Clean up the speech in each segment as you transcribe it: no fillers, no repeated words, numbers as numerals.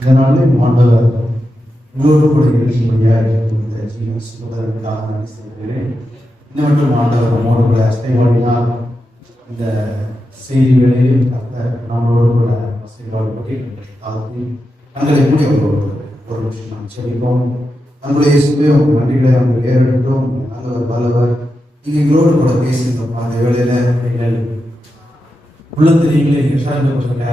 இதனாலே ஆண்டவர் உங்களோடு கூட இருக்கும்படியாக இந்த ஜீவன் சுதந்திரத்துக்காக நன்றி செய்கிறேன். இந்த மட்டும் ஆண்டவர் நம்மோடு கூட அசைவாடினால் இந்த செய்தி வேளையில் நம்மளோடு கூட அசைவாடுபடி தங்களை கூட ஒரு விஷயம் நாம் செவிப்போம். நம்முடைய இயேசுவே உங்கள் நன்றிகளை அவங்க ஏறட்டும். நல்லவர் வல்லவர் நீங்கள் எங்களோடு கூட பேசுகிறோம். அந்த வேளையில நீங்கள் உள்ளத்திலே சார்ந்து கொண்ட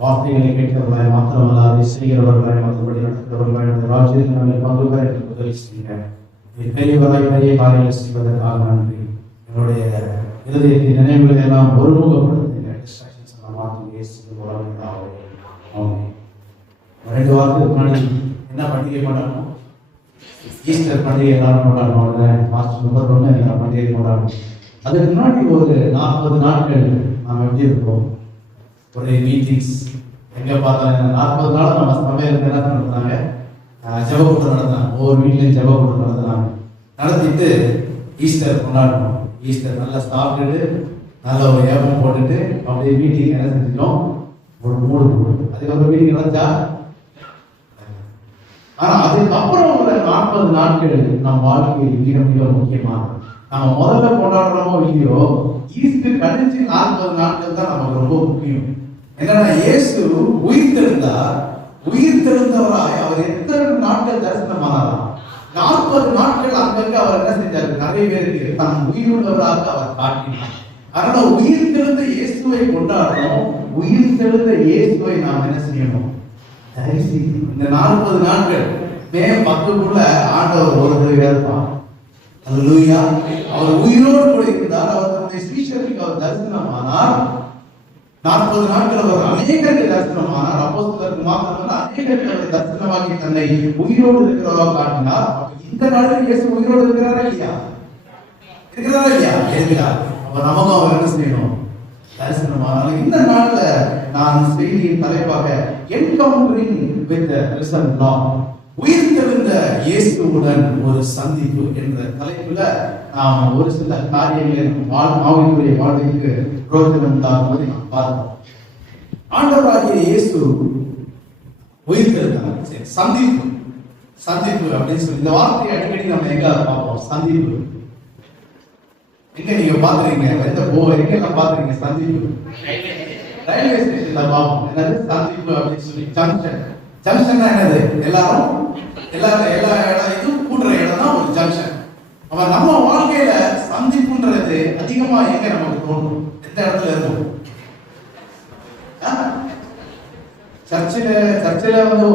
வார்த்தைகளை கேட்கிறவர்களாய் மாத்திரமல்ல அதை செய்கிறவர்களாய் மற்றபடி நடக்கிறவர்களாய் அந்த ராஜ்யத்தில் நாங்கள் பங்கு பெற உதவி செய்யுங்க. பெரியவராய் பெரிய காரியங்களை செய்வதற்காக நன்றி. என்னுடைய இருதயத்தின் நினைவுகளை எல்லாம் ஒருமுகப்படுத்துங்க. டிஸ்ட்ராக்ஷன்ஸ் எல்லாம் மாற்றி அவங்க 2 வாரத்துக்கு முன்னாடி என்ன பண்டிகை கொண்டாடணும்? ஈஸ்டர் பண்டிகை எல்லாரும் கொண்டாடணும். மார்ச் 31 எல்லாரும் பண்டிகை கொண்டாடணும். அதுக்கு முன்னாடி ஒரு 40 நாட்கள் நாம் எப்படி இருக்கோம்? ஒரு மீட்டிங்ஸ் எங்கே பார்த்தாலும் 40 நாள் நம்ம சமையல் என்ன நடத்துனாங்க? ஜெபக்கூட்டம் நடத்தினாங்க. ஒவ்வொரு வீட்லையும் ஜெபக்கூட்டம் நடத்தினாங்க. நடத்திட்டு ஈஸ்டர் கொண்டாடணும். ஈஸ்டர் நல்லா சாப்பிட்டுட்டு நல்ல ஒரு ஏப்பம் போட்டுட்டு அப்படியே மீட்டிங் என்ன செஞ்சிட்டோம்? ஒரு மூடு போடும். அதுக்கப்புறம் மீட்டிங் நடந்தா. ஆனால் அதுக்கப்புறம் ஒரு 40 நாட்கள் நம் வாழ்க்கையில் மிக மிக முக்கியமானது. நம்ம முதல்ல கொண்டாடுறோமோ இல்லையோ, ஈஸ்டர் கழிச்சு 40 நாட்கள் தான் நமக்கு ரொம்ப முக்கியம். என்னன்னா, இயேசு உயிர்த்தெழுந்தவராய் அவர் எத்தனை நாட்கள் தரிசனமானாராம்? 40 நாட்கள் அங்கங்க அவர் என்ன செஞ்சாரு? நிறைய பேருக்கு தன் உயிருள்ளவராக அவர் காட்டினார். அதனால உயிர்த்தெழுந்த இயேசுவை கொண்டாடுறோம். உயிர்த்தெழுந்த இயேசுவை நாம் என்ன செய்யணும்? தரிசிக்கணும். இந்த 40 நாட்கள் மே 10க்குள்ள ஆண்டவர் ஒரு தடவை இருப்பார். அல்லேலூயா. அவர் உயிரோடு கூட இருந்தார். அவர் தன்னுடைய சீஷருக்கு அவர் தரிசனமானார். 40 நாட்கள் அவர் அநேகருக்கு தரிசனமானார். அப்போஸ்தலருக்கு மாத்திரமல்ல, அநேகருக்கு அவர் தரிசனமாகி தன்னை உயிரோடு இருக்கிறவராக காட்டினார். இந்த நாளில் இயேசு உயிரோடு இருக்கிறாரா இல்லையா? இருக்கிறாரா இல்லையா? இருக்கிறார். அப்ப நமக்கு அவர் என்ன செய்யணும்? தரிசனமானார். இந்த நாள்ல நான் செய்தியின் தலைப்பாக என்கவுண்டரிங் வித் தி ரிசன் லார்ட், உயிர்த்தெழுந்த இயேசுவுடன் ஒரு சந்திப்பு என்ற தலைப்புல நாம் ஒரு சில காரியங்களின் ஆவிக்குரிய வாழ்க்கைக்கு பிரோஜனம் தாக்குவதை நாம் பார்த்தோம். ஆண்டவராகிய இயேசு உயிர்த்தெழுந்தார். சந்திப்பு சந்திப்பு அப்படின்னு சொல்லி இந்த வார்த்தையை அடிக்கடி நம்ம எங்க பார்ப்போம்? சந்திப்பு எங்க நீங்க பாக்குறீங்க? எங்க பாக்குறீங்க சந்திப்பு? ரயில்வே ஸ்டேஷன்ல பார்ப்போம். என்னது சந்திப்பு அப்படின்னு சொல்லி? ஜங்ஷன். ஜங்ஷன் என்னது? எல்லா இதுவும் கூடுற இடம் தான் ஒரு ஜங்ஷன். அப்ப நம்ம வாழ்க்கையில சந்திப்புன்றது அதிகமா எங்க நமக்கு தோணும்? எந்த இடத்துல இருக்கும்? சர்ச்சில்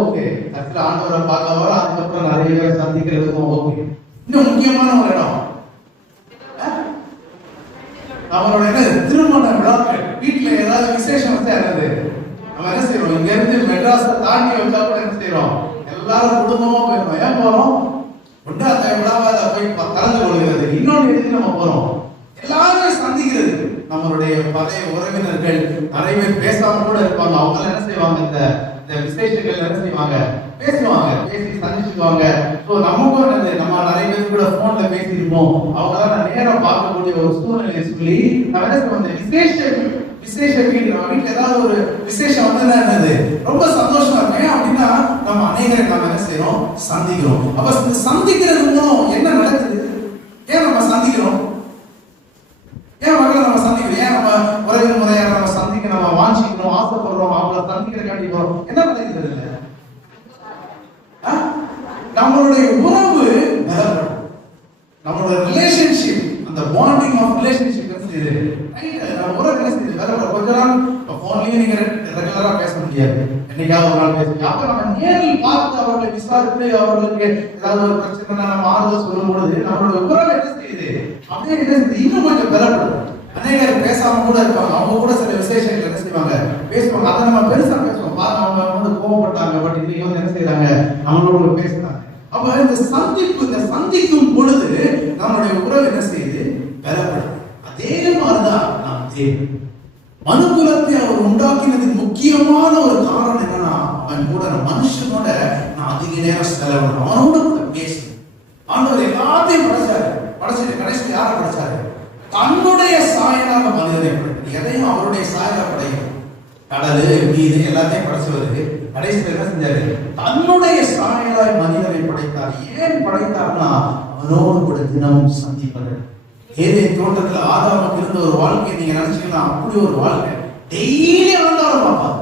ஓகே, சர்ச்சில் ஆண்டவரை பார்க்க வர, அதுக்கப்புறம் நிறைய பேர் சந்திக்கிறதுக்கும் ஓகே. இன்னும் முக்கியமான ஒரு இடம் அவரோட திருமண விழாக்கள். வீட்டுல ஏதாவது விசேஷம் வச்சா என்னது நம்ம என்ன செய்யறோம்? இங்க இருந்து மெட்ராஸை தாண்டி வச்சா கூட என்ன செய்யறோம்? எல்லாரும் குடும்பமா போயிருந்தோம். ஏன் போறோம்? ஒன்றா விழாவை போய் கலந்து கொள்கிறது. இன்னொன்று எதுக்கு நம்ம போறோம்? எல்லாருமே சந்திக்கிறது. நம்மளுடைய பழைய உறவினர்கள் நிறைய பேர் பேசாம கூட இருப்பாங்க. அவங்க என்ன செய்வாங்க? இந்த விசேஷங்கள் என்ன செய்வாங்க? பேசுவாங்க, பேசி சந்திச்சுக்குவாங்க. நமக்கும் நம்ம நிறைய பேர் கூட போன்ல பேசியிருப்போம். அவங்களாம் நேரம் பார்க்கக்கூடிய ஒரு சூழ்நிலையை சொல்லி நம்ம என்ன செய்வோம்? விசேஷ வீடு, நம்ம வீட்டுல ஏதாவது ஒரு விசேஷம் வந்ததுன்னா என்னது ரொம்ப சந்தோஷமா இருக்கும். அப்படின்னா நம்ம அநேகரை நம்ம என்ன செய்யறோம்? சந்திக்கிறோம். அப்ப இந்த சந்திக்கிறது மூலம் என்ன நடக்குது? ஏன் நம்ம சந்திக்கிறோம்? ஏன் மக்களை நம்ம சந்திக்கிறோம்? ஏன் நம்ம உறவின் முறையாக நம்ம சந்திக்க நம்ம வாஞ்சிக்கிறோம், ஆசைப்படுறோம், அவங்களை சந்திக்கிற காட்டி போறோம்? என்ன நடக்கிறது? இல்லை, நம்மளுடைய உறவு பலப்படும். நம்மளோட ரிலேஷன்ஷிப், அந்த பாண்டிங் ஆஃப் ரிலேஷன்ஷிப் என்ன செய்யுது? நம்ம உறவு என்ன செய்யுது? பலப்படும். கொஞ்ச நாள் போன்லயே நீங்க ரெகுலரா பேச முடியாது. என்னைக்காவது ஒரு நாள் பேசுவீங்க. அப்ப நம்ம நேரில் பார்த்து அவர்களை விசாரித்து அவர்களுக்கு ஏதாவது ஒரு பிரச்சனை நம்ம ஆறுதல் சொல்லும் பொழுது நம்மளோட உறவு என்ன செய்யுது? அப்படியே என்ன செய்யுது? இன்னும் கொஞ்சம் பலப்படும். அநேகர் பேசாம கூட இருப்பாங்க. அவங்க கூட சில விசேஷங்கள் என்ன செய்வாங்க? பேசுவாங்க. அதை நம்ம பெருசா பேசுவோம். பாருங்க, அவங்க கோவப்பட்டாங்க, பட் இன்னைக்கு என்ன செய்யறாங்க? நம்மளோட பேசுறாங்க. அப்ப இந்த சந்திக்கும் பொழுது நம்மளுடைய உறவு என்ன செய்யுது? பலப்படும். அதே மாதிரிதான் நாம் தேவன் மனுக்குலத்தை அவர் உண்டாக்கினதுக்கு முக்கியமான ஒரு காரணம் என்னன்னா, அவன் கூட மனுஷனோட நான் அதிக நேரம் செலவிடணும், அவனோட கூட பேசணும். ஆண்டவர் எல்லாத்தையும் படைச்சிட்டு கடைசியில் யாரை படைச்சாரு? தன்னுடைய சாயலாக மனிதனை படைத்தார். எதையும் அவருடைய சாயலா படைக்கணும். கடலு மீது எல்லாத்தையும் படைச்சவரு கடைசியில் என்ன செஞ்சாரு? தன்னுடைய சாயலாய் மனிதனை படைத்தார். ஏன் படைத்தார்னா அவனோடு கூட தினமும் சந்திப்பது. ஏதேன் தோட்டத்துல ஆதாமுக்கு இருந்த ஒரு வாழ்க்கையை நீங்க நினைச்சீங்கன்னா அப்படி ஒரு வாழ்க்கை. டெய்லி ஆண்டவரை பார்ப்பார்.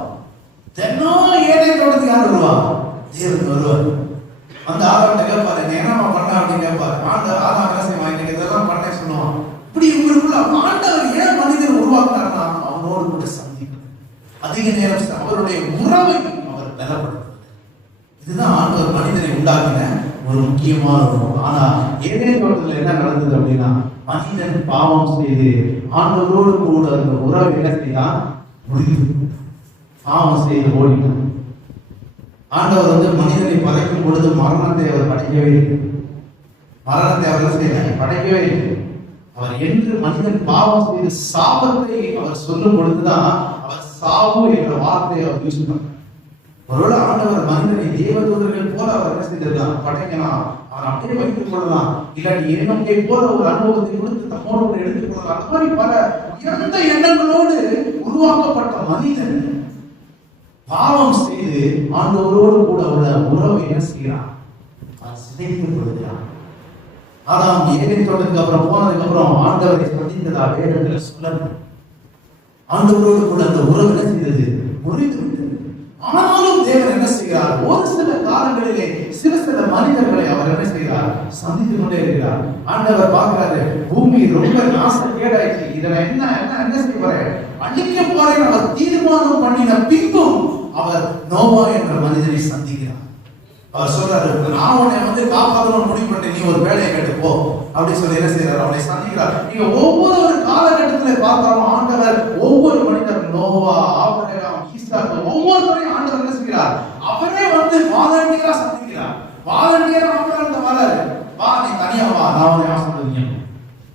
தினம் ஏதேன் தோட்டத்துக்கு யார் வருவா? தேவன் வருவார். அந்த ஆதாம்கிட்ட கேட்பாரு, என்னமா பண்ண அப்படின்னு கேட்பாரு. ஆதாம் என்ன செய்வான்? இன்னைக்கு இதெல்லாம் பண்ண சொல்லுவான். இப்படி இவங்களுக்குள்ள ஆண்டவர் ஏன் மனிதன் உருவாக்குறாருன்னா அவனோடு கூட சந்திக்கணும். அதிக நேரம் அவருடைய உறவை அவர் நிலப்படுத்துவது. இதுதான் ஆண்டவர் மனிதனை உண்டாக்கின ஒரு முக்கியமான உணவு. ஆனா ஏதேன் தோட்டத்துல என்ன நடந்தது அப்படின்னா, மனிதன் பாவம் செய்து ஆண்டவரோடு கூட அந்த உறவை என்ன செய்தான்? முடிவு பாவம் செய்து ஓடினான். ஆண்டவர் மனிதனை படைக்கும் பொழுது மரணத்தை அவர் படைக்கவே இல்லை. மரணத்தை அவர் படைக்கவே இல்லை. அவர் என்று மனிதன் பாவம் செய்து சாபத்தை அவர் சொல்லும் பொழுதுதான் அவர் சாவு என்ற வார்த்தையை அவர் யூஸ் பண்ணார். ஒருவேளை ஆண்டவர் மனிதனை தேவதூதர்கள் போல அவர் என்ன செய்திருக்கலாம்? படைக்கலாம், அவர் அப்படியே வைத்துக் கொள்ளலாம், இல்லாட்டி எண்ணத்தை போல ஒரு அனுபவத்தை கொடுத்து தம்மோடு எடுத்துக் கொள்ளலாம். அந்த மாதிரி பல இறந்த எண்ணங்களோடு உருவாக்கப்பட்ட மனிதன் பாவம் செய்து ஆண்டவரோடு கூட உள்ள உறவை என்ன செய்கிறான்? சிதைத்துக் கொள்கிறான். ஆதாம் ஏதேன் தோட்டத்துக்கு அப்புறம் போனதுக்கு அப்புறம் ஆண்டவரை சந்தித்ததா வேதத்துல சொல்லணும். ஆண்டவரோடு கூட அந்த உறவு என்ன செய்தது? முறிந்து விட்டது. ஆனாலும் தேவன் என்ன செய்கிறார்? ஒரு சில காலங்களிலே சில மனிதர்களை அவர் என்ன செய்கிறார்? சந்தித்துக் கொண்டே இருக்கிறார். ஆண்டவர் பார்க்கிறாரு, பூமி ரொம்ப நாசக்கேடாயிடுச்சு, இதை என்ன செய்ய போறேன்? அழிக்க போறேன் அவர் தீர்மானம் பண்ணின பின்பும் அவர் நோவா என்ற மனிதனை சந்திக்கிறார். அவர் சொல்றாரு, நான் உன்னை காப்பாற்றணும் முடிவு பண்ணி நீ ஒரு வேலையை கேட்டு போ அப்படி சொல்லி என்ன செய்யறாரு? அவனை சந்திக்கிறார். நீங்க ஒவ்வொரு காலகட்டத்திலே பார்த்தாலும் ஆண்டவர் ஒவ்வொரு மனிதர் நோவா, ஆபிரகாம், ஈசாக்கு ஒவ்வொருத்தரையும் ஆண்டவர் என்ன செய்கிறார்? அவரே வாலண்டியரா சந்திக்கிறார். வாலண்டியரா ஆண்டவர் வராரு, வா நீ தனியா வா, நான் உன்னை ஆசீர்வதிக்கிறேன்.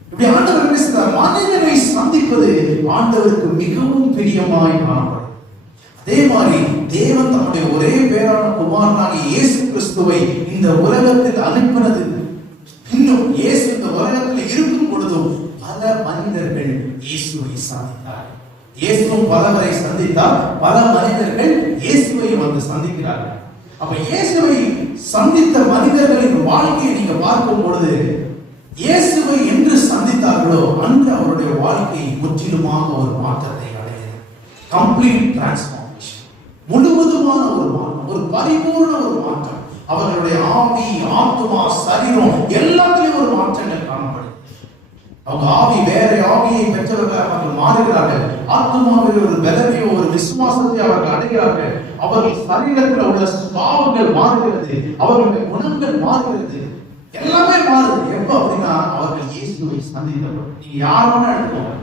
இப்படி ஆண்டவர் என்ன செய்கிறார்? மனிதனை சந்திப்பது ஆண்டவருக்கு மிகவும் பிரியமாய் காணப்படும். அதே மாதிரி தேவன் தம்முடைய ஒரே பேரான குமாரனாகிய இயேசு கிறிஸ்துவை இந்த உலகத்தில் அனுப்பினது. இன்னும் இயேசு இந்த உலகத்தில் இருக்கும் பொழுதும் பல மனிதர்கள் இயேசுவை சந்தித்தார். இயேசுவும் பலவரை சந்தித்தார். பல மனிதர்கள் இயேசுவை சந்திக்கிறார்கள். அப்ப இயேசுவை சந்தித்த மனிதர்களின் வாழ்க்கையை நீங்க பார்க்கும் பொழுது இயேசுவை என்று சந்தித்தார்களோ அன்று அவருடைய வாழ்க்கை முற்றிலுமாக ஒரு மாற்றத்தை அடைகிறது. கம்ப்ளீட் டிரான்ஸ்ஃபார்மேஷன், முழுவதுமான ஒரு மாற்றம், ஒரு பரிபூர்ண ஒரு மாற்றம். அவர்களுடைய ஆவி, ஆத்மா, சரீரம் எல்லாத்திலும் ஒரு மாற்றங்கள் காணப்படுது. அவங்க ஆவி வேற ஆவியை பெற்றவர்கள் அவர்கள் மாறுகிறார்கள். ஆத்மாவில் ஒரு பலனையோ ஒரு விசுவாசத்தை அவர்கள் அடைகிறார்கள். அவர்கள் சரீரத்தில் உள்ள பாவங்கள் மாறுகிறது, அவர்களுடைய குணங்கள் மாறுகிறது, எல்லாமே மாறுது. எப்ப அப்படின்னா அவர்கள் இயேசுவை சந்தித்தவர். நீங்க யார் வேணா எடுத்துக்கோங்க,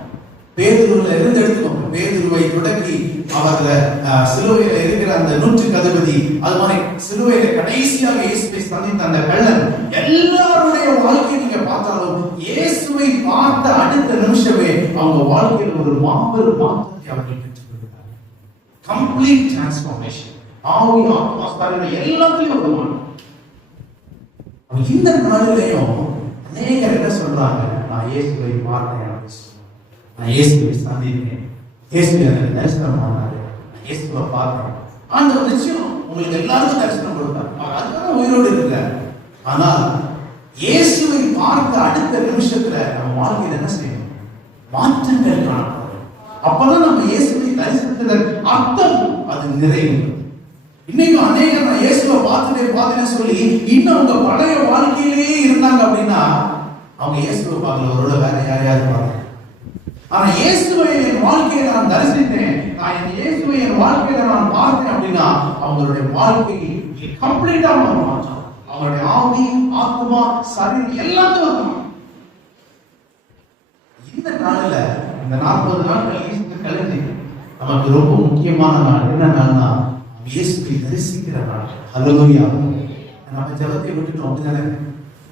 பேதுருல இருந்து எடுத்துக்கோங்க. பேதுருவை தொடங்கி அவர்கள் சிலுவையில இருக்கிற அந்த நூற்றுக்கு அதிபதி, அது மாதிரி சிலுவையில கடைசியாக இயேசுவை சந்தித்த அந்த கள்ளன், எல்லாருடைய வாழ்க்கையை நீங்க பார்த்தாலும் இயேசுவை பார்த்த அடுத்த நிமிஷமே அவங்க வாழ்க்கையில் ஒரு மாபெரும் மாற்றத்தை அவர்கள் பெற்றுக் கொள்கிறார்கள். Complete transformation. ஆவி, ஆத்மா, சரீரம் எல்லாத்திலும் ஒரு மாற்றம். இந்த நாளிலையும் அநேகர் என்ன சொல்றாங்க? நான் இயேசுவை பார்த்தேன், நான் இயேசுவை சந்தித்தேன், இயேசு எனக்கு தரிசனம் ஆனாரு, இயேசுவை பார்த்தேன். ஆண்டவர் நிச்சயம் உங்களுக்கு எல்லாருக்கும் தரிசனம் கொடுத்தார், அதுக்காக உயிரோடு இருக்கிறார். ஆனால் இயேசுவை பார்த்த அடுத்த நிமிஷத்துல நம்ம வாழ்க்கையில் என்ன செய்யணும்? மாற்றங்கள் காணப்படும். அப்பதான் நம்ம இயேசுவை தரிசனத்தின் அர்த்தம் அது நிறைவு. இன்னைக்கு அநேகர் நான் இயேசுவை பார்த்துட்டே சொல்லி இன்னும் அவங்க பழைய வாழ்க்கையிலேயே இருந்தாங்க அப்படின்னா அவங்க இயேசுவை பார்க்கல, ஒருவேளை வேற யாரையாவது பார்க்கல. ஆனா இயேசுவை என் வாழ்க்கையை நான் தரிசித்தேன், நான் என் இயேசுவை என் வாழ்க்கையில நான் பார்த்தேன் அப்படின்னா அவங்களுடைய வாழ்க்கை கம்ப்ளீட்டா மாற்றம். அவங்களுடைய ஆவி, ஆத்மா, சரீரம் எல்லாத்தையும் இந்த நாளில், இந்த 40 நாட்கள் ஈஸ்டர் கழிஞ்சு நமக்கு ரொம்ப முக்கியமான நாள். என்ன நாள்னா இயேசுவை தரிசிக்கிற நாள். ஹல்லேலூயா. நம்ம ஜெபத்தை விட்டுட்டோம் அப்படிதானே?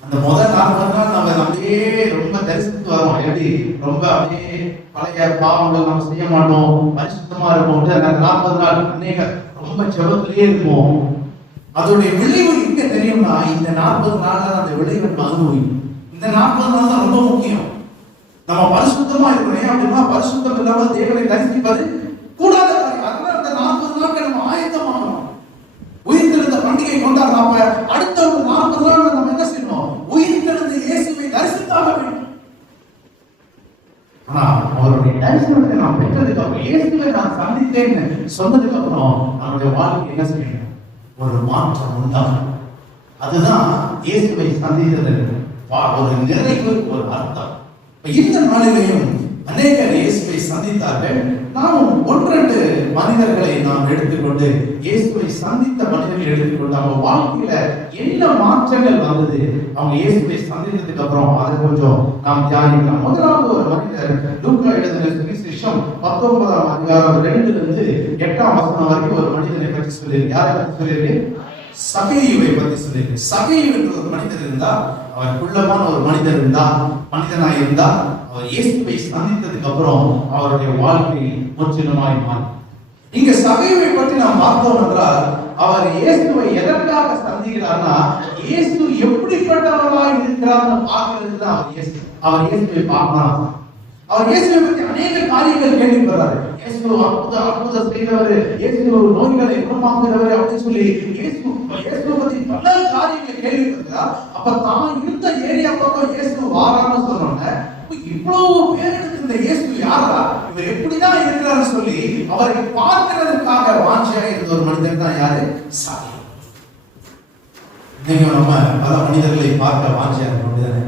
அந்த முதல் 40 நாள் நம்ம அப்படியே ரொம்ப தரிசித்து வரோம். எப்படி ரொம்ப அப்படியே பழைய பாவங்கள் நம்ம செய்ய மாட்டோம், பரிசுத்தமா இருப்போம். அந்த 40 நாள் அநேக ரொம்ப ஜெபத்திலேயே இருப்போம். அதோடைய விளைவு எங்க தெரியும்னா இந்த 40 நாள்ல அந்த விளைவு அனுபவிக்கும். இந்த 40 நாள் தான் ரொம்ப முக்கியம். நம்ம பரிசுத்தமா இருக்கணும். அப்படின்னா பரிசுத்தம் இல்லாமல் தேவனை தரிசிப்பது கூடாத காரியம். அதனால சந்தித்தேன்னு சொன்னதுக்கு அப்புறம் நம்முடைய வாழ்க்கை என்ன செய்யணும்? ஒரு மாற்றம் உண்டாகும். அதுதான் இயேசுவை சந்தித்தது ஒரு நிறைவு, ஒரு அர்த்தம். இந்த நாளிலேயும் அநேகர் இயேசுவை சந்தித்தார்கள். நாம் ஒன்றெண்டு மனிதர்களை நாம் எடுத்துக்கொண்டு இயேசுவை சந்தித்த மனிதர்களை எடுத்துக்கொண்டு அவங்க வாழ்க்கையில என்ன மாற்றங்கள் வந்தது, அவங்க இயேசுவை சந்தித்ததுக்கு அப்புறம் அதை கொஞ்சம் நாம் தியானிக்கலாம். முதலாவது ஒரு மனிதர், லூக்கா எழுதின சுவிசேஷம் 19ஆம் அதிகாரம் 2-8 வரைக்கும் ஒரு மனிதனை பற்றி சொல்லியிருக்கு. யாரை பற்றி சொல்லியிருக்கு? சகேயுவை பற்றி சொல்லியிருக்கு. சகேயு என்ற ஒரு மனிதர் இருந்தா, அவர் குள்ளமான ஒரு மனிதர் இருந்தா, மனிதனாய் இருந்தா, அவர் இயேசுவை சந்தித்ததுக்கு அப்புறம் அவருடைய வாழ்க்கை முற்றிலுமாய் மாறி. இங்க சகேயுவை பற்றி நாம் பார்த்தோம் என்றால், அவர் இயேசுவை எதற்காக சந்திக்கிறார்னா, இயேசு எப்படிப்பட்டவராய் இருக்கிறார்னு பார்க்கிறது தான் அவர் இயேசுவை பார்க்கலாம். அவர் இயேசுவை பற்றி அநேக காரியங்கள் கேள்விப்படுறாரு. இயேசு அற்புதம் செய்தவர், இயேசு நோய்களை குணமாக்குகிறவர் அப்படின்னு சொல்லி இயேசுவை பற்றி பல காரியங்களை கேள்விப்படுகிறார். அப்ப தான் இருந்த ஏரியா பக்கம் இயேசு வாரான்னு சொன்னோம்னா, இவ்வளவு பேருக்கு இந்த இயேசு யாரா, இவர் எப்படிதான் இருக்கிறாரு சொல்லி அவரை பார்க்கிறதுக்காக வாஞ்சியாக இருந்த ஒரு மனிதன் தான் யாரு? சகேயு. இன்னைக்கு நம்ம பல மனிதர்களை பார்க்க வாஞ்சியா இருக்க முடியாது.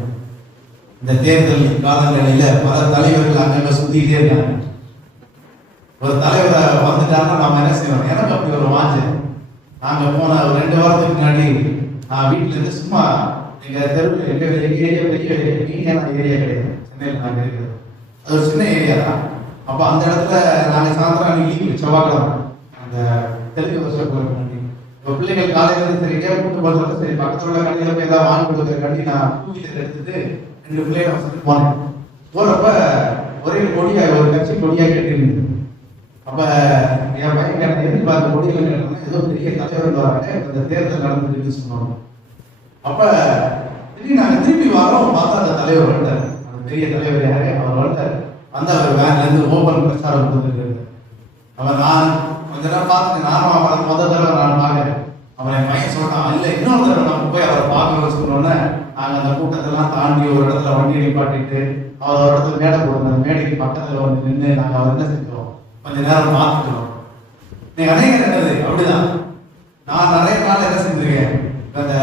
இந்த தேர்தல் காலங்களில பல தலைவர்கள் அங்கங்க சுத்திக்கிட்டே இருக்காங்க. ஒரு தலைவர் வந்துட்டாருன்னா நாம என்ன செய்யணும்? எனக்கு அப்படி ஒரு வாஞ்சை. நாங்க போன ஒரு 2 வாரத்துக்கு முன்னாடி நான் வீட்டுல இருந்து சும்மா எங்க தெருவில் எங்க ஏரியா ஏரியா கிடையாது, சென்னையில் நாங்க இருக்கிறது. அது ஒரு சின்ன ஏரியா தான். அப்ப அந்த இடத்துல நாங்க சாயந்தரம் லீவு, செவ்வாய்க்கிழமை அந்த தெலுங்கு வருஷம் இப்போ பிள்ளைகள் காலையில இருந்து சரி கூட்டு போறது, சரி பக்கத்துல உள்ள கடையில போய் ஏதாவது வாங்கி கொடுக்குறக்காண்டி நான் டூவீலர் எடுத்துட்டு 2 பிள்ளைகளை வசதிக்கு போனேன். போறப்ப ஒரே கொடியா, ஒரு கட்சி கொடியா கேட்டு, அப்ப என் பையன் கேட்ட எதிர்பார்த்த கொடிகள் கேட்டோம்னா ஏதோ பெரிய தலைவர் வராங்க, இந்த தேர்தல் நடந்துட்டு சொன்னாங்க. அப்ப திடீர்னு நாங்க திருப்பி வரோம், பார்த்தா அந்த தலைவர் வந்தார். அந்த பெரிய தலைவர் யாரு? அவர் வந்தார். வந்து அவர் வேன்ல இருந்து ஓபன் பிரச்சாரம் கொடுத்துருக்காரு. அவன் நான் கொஞ்ச நேரம் பார்த்து, நானும் அவரை முதல் தடவை நான் பார்க்கிறேன். அவன் என் பையன் சொல்றான், இல்ல இன்னொரு தடவை நம்ம போய் அவரை பார்க்கணும்னு சொன்னோன்னே நாங்க அந்த கூட்டத்தெல்லாம் தாண்டி ஒரு இடத்துல வண்டியை நிப்பாட்டிட்டு அவர் ஒரு இடத்துல மேடை போடுற மேடைக்கு பக்கத்துல வந்து நின்று நாங்க அவர் என்ன செஞ்சோம், கொஞ்ச நேரம் பார்த்துக்கிறோம். நீங்க அநேகர் என்னது அப்படிதான். நான் நிறைய நாள் என்ன செஞ்சிருக்கேன், அந்த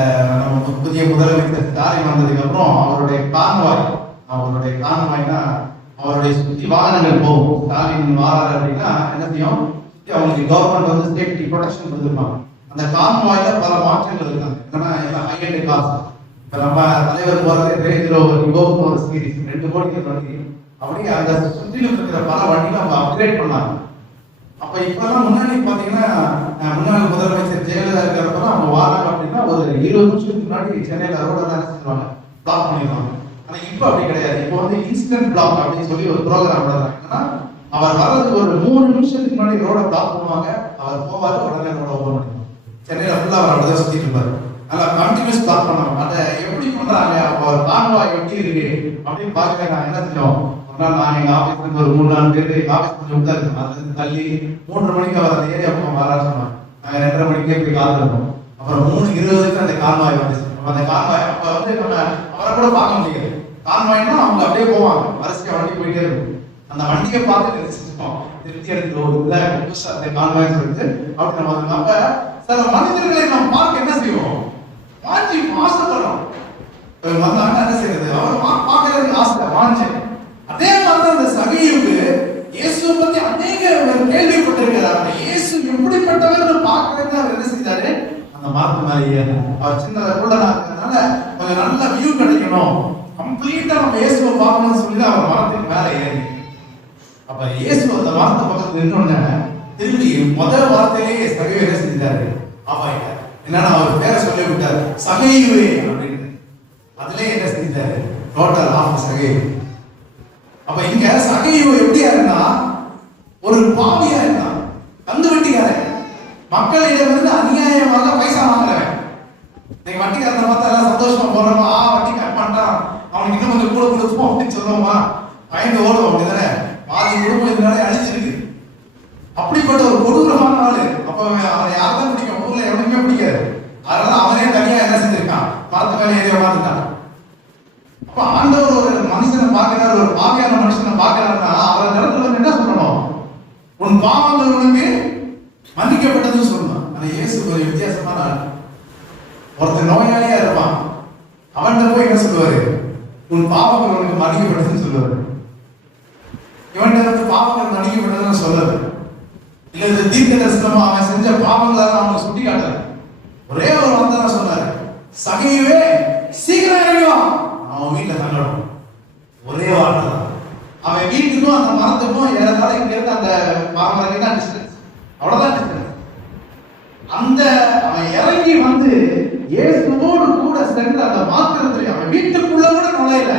நம்ம புதிய முதலமைச்சர் ஸ்டாலின் வந்ததுக்கு அப்புறம் அவருடைய கான்வாய்னா அவருடைய சுத்தி வாகனங்கள் போகும். ஸ்டாலின் வாராரு அப்படின்னா என்ன செய்யும், அவங்களுக்கு கவர்மெண்ட் வந்து சேஃப்டி ப்ரொடெக்ஷன் கொடுத்துருப்பாங்க. அந்த கான்வாய்ல பல மாற்றங்கள் இருக்காங்க. ஏன்னா எல்லாம் ஹையண்ட் காசு. இப்ப நம்ம தலைவர் போறது ரேஞ்ச் ரோவர் இவோன்னு ஒரு சீரிஸ் 2 கோடி வண்டி, அப்படியே அந்த சுற்றிலும் இருக்கிற பல வண்டிகளை அவங்க அப்கிரேட் பண்ணாங்க. அப்ப இப்பெல்லாம் முன்னாடி பாத்தீங்கன்னா, முன்னாள் முதலமைச்சர் ஜெயலலிதா இருக்கிறப்பெல்லாம் அவங்க வாராங்க அப்படின்னா ஒரு 20 நிமிஷத்துக்கு முன்னாடி சென்னையில ரோட என்ன செஞ்சுருவாங்க, பிளாக் பண்ணிடுவாங்க. ஆனா இப்ப அப்படி கிடையாது. இப்போ வந்து இன்ஸ்டன்ட் பிளாக் அப்படின்னு சொல்லி ஒரு ப்ரோக்ராம் நடத்துறாங்க. அவர் வர்றதுக்கு ஒரு 3 நிமிஷத்துக்கு முன்னாடி ரோட பிளாக் பண்ணுவாங்க. அவர் போவாரு, உடனே ரோட ஓபன் பண்ணுவாங்க. சென்னையில ஃபுல்லா அவர் அப்படிதான் சுத்திட்டு இருப்பாரு. நல்லா கண்டினியூஸ் பிளாக் பண்ணுவாங்க. அதை எப்படி பண்றாங்க, அப்போ கான்வாய் எப்படி இருக்கு அப்படின்னு பாக்க நான் என்ன செஞ்சோம், நான் எங்க ஆபீஸ்ல இருந்து ஒரு 3-4 பேர் எங்க ஆபீஸ் கொஞ்சம் விட்டா இருக்கு, அதுல இருந்து தள்ளி 3:30 மணிக்கு அவர் அந்த ஏரியா பக்கம் வர சொன்னாங்க. நாங்க 2:30 மணிக்கே போய் காத்திருந்தோம். அப்புறம் 3:20க்கு அந்த கான்வாய் வந்துச்சு. அந்த கான்வாய் அப்ப வந்து நம்ம அவரை கூட பார்க்க முடியாது. கான்வாய்னா அவங்க அப்படியே போவாங்க, வரிசையா வண்டி போயிட்டே இருக்கும். அந்த வண்டியை பார்த்து ரசிச்சுப்போம், திருப்தி எடுத்து ஓடுல புதுசா அந்த கான்வாய் சொல்லிட்டு அப்படி நம்ம. அப்ப சில மனிதர்களை நாம் பார்க்க என்ன செய்வோம், வாஞ்சி ஆசைப்படுறோம். வந்தாங்க என்ன செய்யறது, அவர் பார்க்கறதுக்கு ஆசை வாஞ்சி. அதே மாதிரி அந்த சகேயுவுக்கு இயேசுவை பத்தி அநேக கேள்விப்பட்டிருக்கிறார். இயேசு எப்படிப்பட்டவர் பார்க்கறது அவர் என்ன செய்தாரு, அந்த மரத்து மேலே ஏறி அவர் சின்னதை குள்ளனா இருக்கிறதுனால கொஞ்சம் நல்ல வியூ கிடைக்கணும், கம்ப்ளீட்டா நம்ம இயேசுவை பார்க்கணும்னு சொல்லி அவர் மரத்துக்கு மேலே ஏறி. அப்ப இயேசு அந்த மரத்து பக்கத்துல நின்னோடனே திரும்பி முதல் வார்த்தையிலேயே சகேயு என்ன செஞ்சாரு, ஆபாயிட்டார். என்னன்னா அவர் பேரை சொல்லி விட்டார், சகேயுவே அப்படின்னு. அதுல என்ன செஞ்சாரு, டோட்டல் ஆஃப் சகேயு. அப்ப இங்க சகேயு எப்படியா இருந்தா, ஒரு பாவியா இருந்தான், கந்து வட்டிக்காரன், மக்களிடமிருந்து அநியாயமாக பைசா வாங்குறவன். நீங்க வட்டிக்காரனை பார்த்தா எல்லாம் சந்தோஷமா போறோமா, வட்டி கட் பண்ணிட்டான், அவனுக்கு இன்னும் கொஞ்சம் கூட கொடுப்போம் அப்படின்னு சொல்லுவோமா, பயந்து ஓடுவோம். அப்படிதானே பாதி குடும்பம் இதனால அழிச்சிருக்கு. அப்படிப்பட்ட ஒரு கொடூரமான ஆளு. அப்ப அவனை யாருதான் பிடிக்கும், ஊர்ல எவனுக்குமே பிடிக்காது. அதனால அவனே தனியா என்ன செஞ்சிருக்கான், மரத்து மேலே ஏறி உட்காந்துட்டான். அப்ப ஆண்டவர் ஒரு மனுஷனை பார்க்கிறார், ஒரு பாவியான மனுஷனை பார்க்கிறாருன்னா அவர் இடத்துல வந்து என்ன சொல்லணும், உன் பாவங்கள் உனக்கு மன்னிக்கப்பட்டதுன்னு சொல்லலாம். ஆனா இயேசு ஒரு வித்தியாசமான ஆள். ஒருத்தர் நோயாளியா இருப்பான், அவன்கிட்ட போய் என்ன சொல்லுவாரு? உன் பாவங்கள் உனக்கு மன்னிக்கப்பட்டதுன்னு சொல்லுவாரு. இவன்கிட்ட பாவங்கள் மன்னிக்கப்பட்டதுன்னு சொல்லல. இல்ல இந்த தீர்க்க தரிசனமா அவன் செஞ்ச பாவங்களால அவனுக்கு சுட்டி காட்டுறாரு. ஒரே ஒரு வார்த்தை சொன்னாரு, சகையவே சீக்கிரம் இறங்கிவா, அவன் வீட்டுல தங்கணும். ஒரே வார்த்தை தான். அவன் வீட்டுக்கும் அந்த மரத்துக்கும் ஏறத்தாழ இங்க இருந்து அந்த மரம் தான் டிஸ்டன்ஸ், அவ்வளவுதான் டிஸ்டன்ஸ். அந்த அவன் இறங்கி வந்து இயேசுவோடு கூட சென்று அந்த மாத்திரத்தில் அவன் வீட்டுக்குள்ள கூட நுழையல.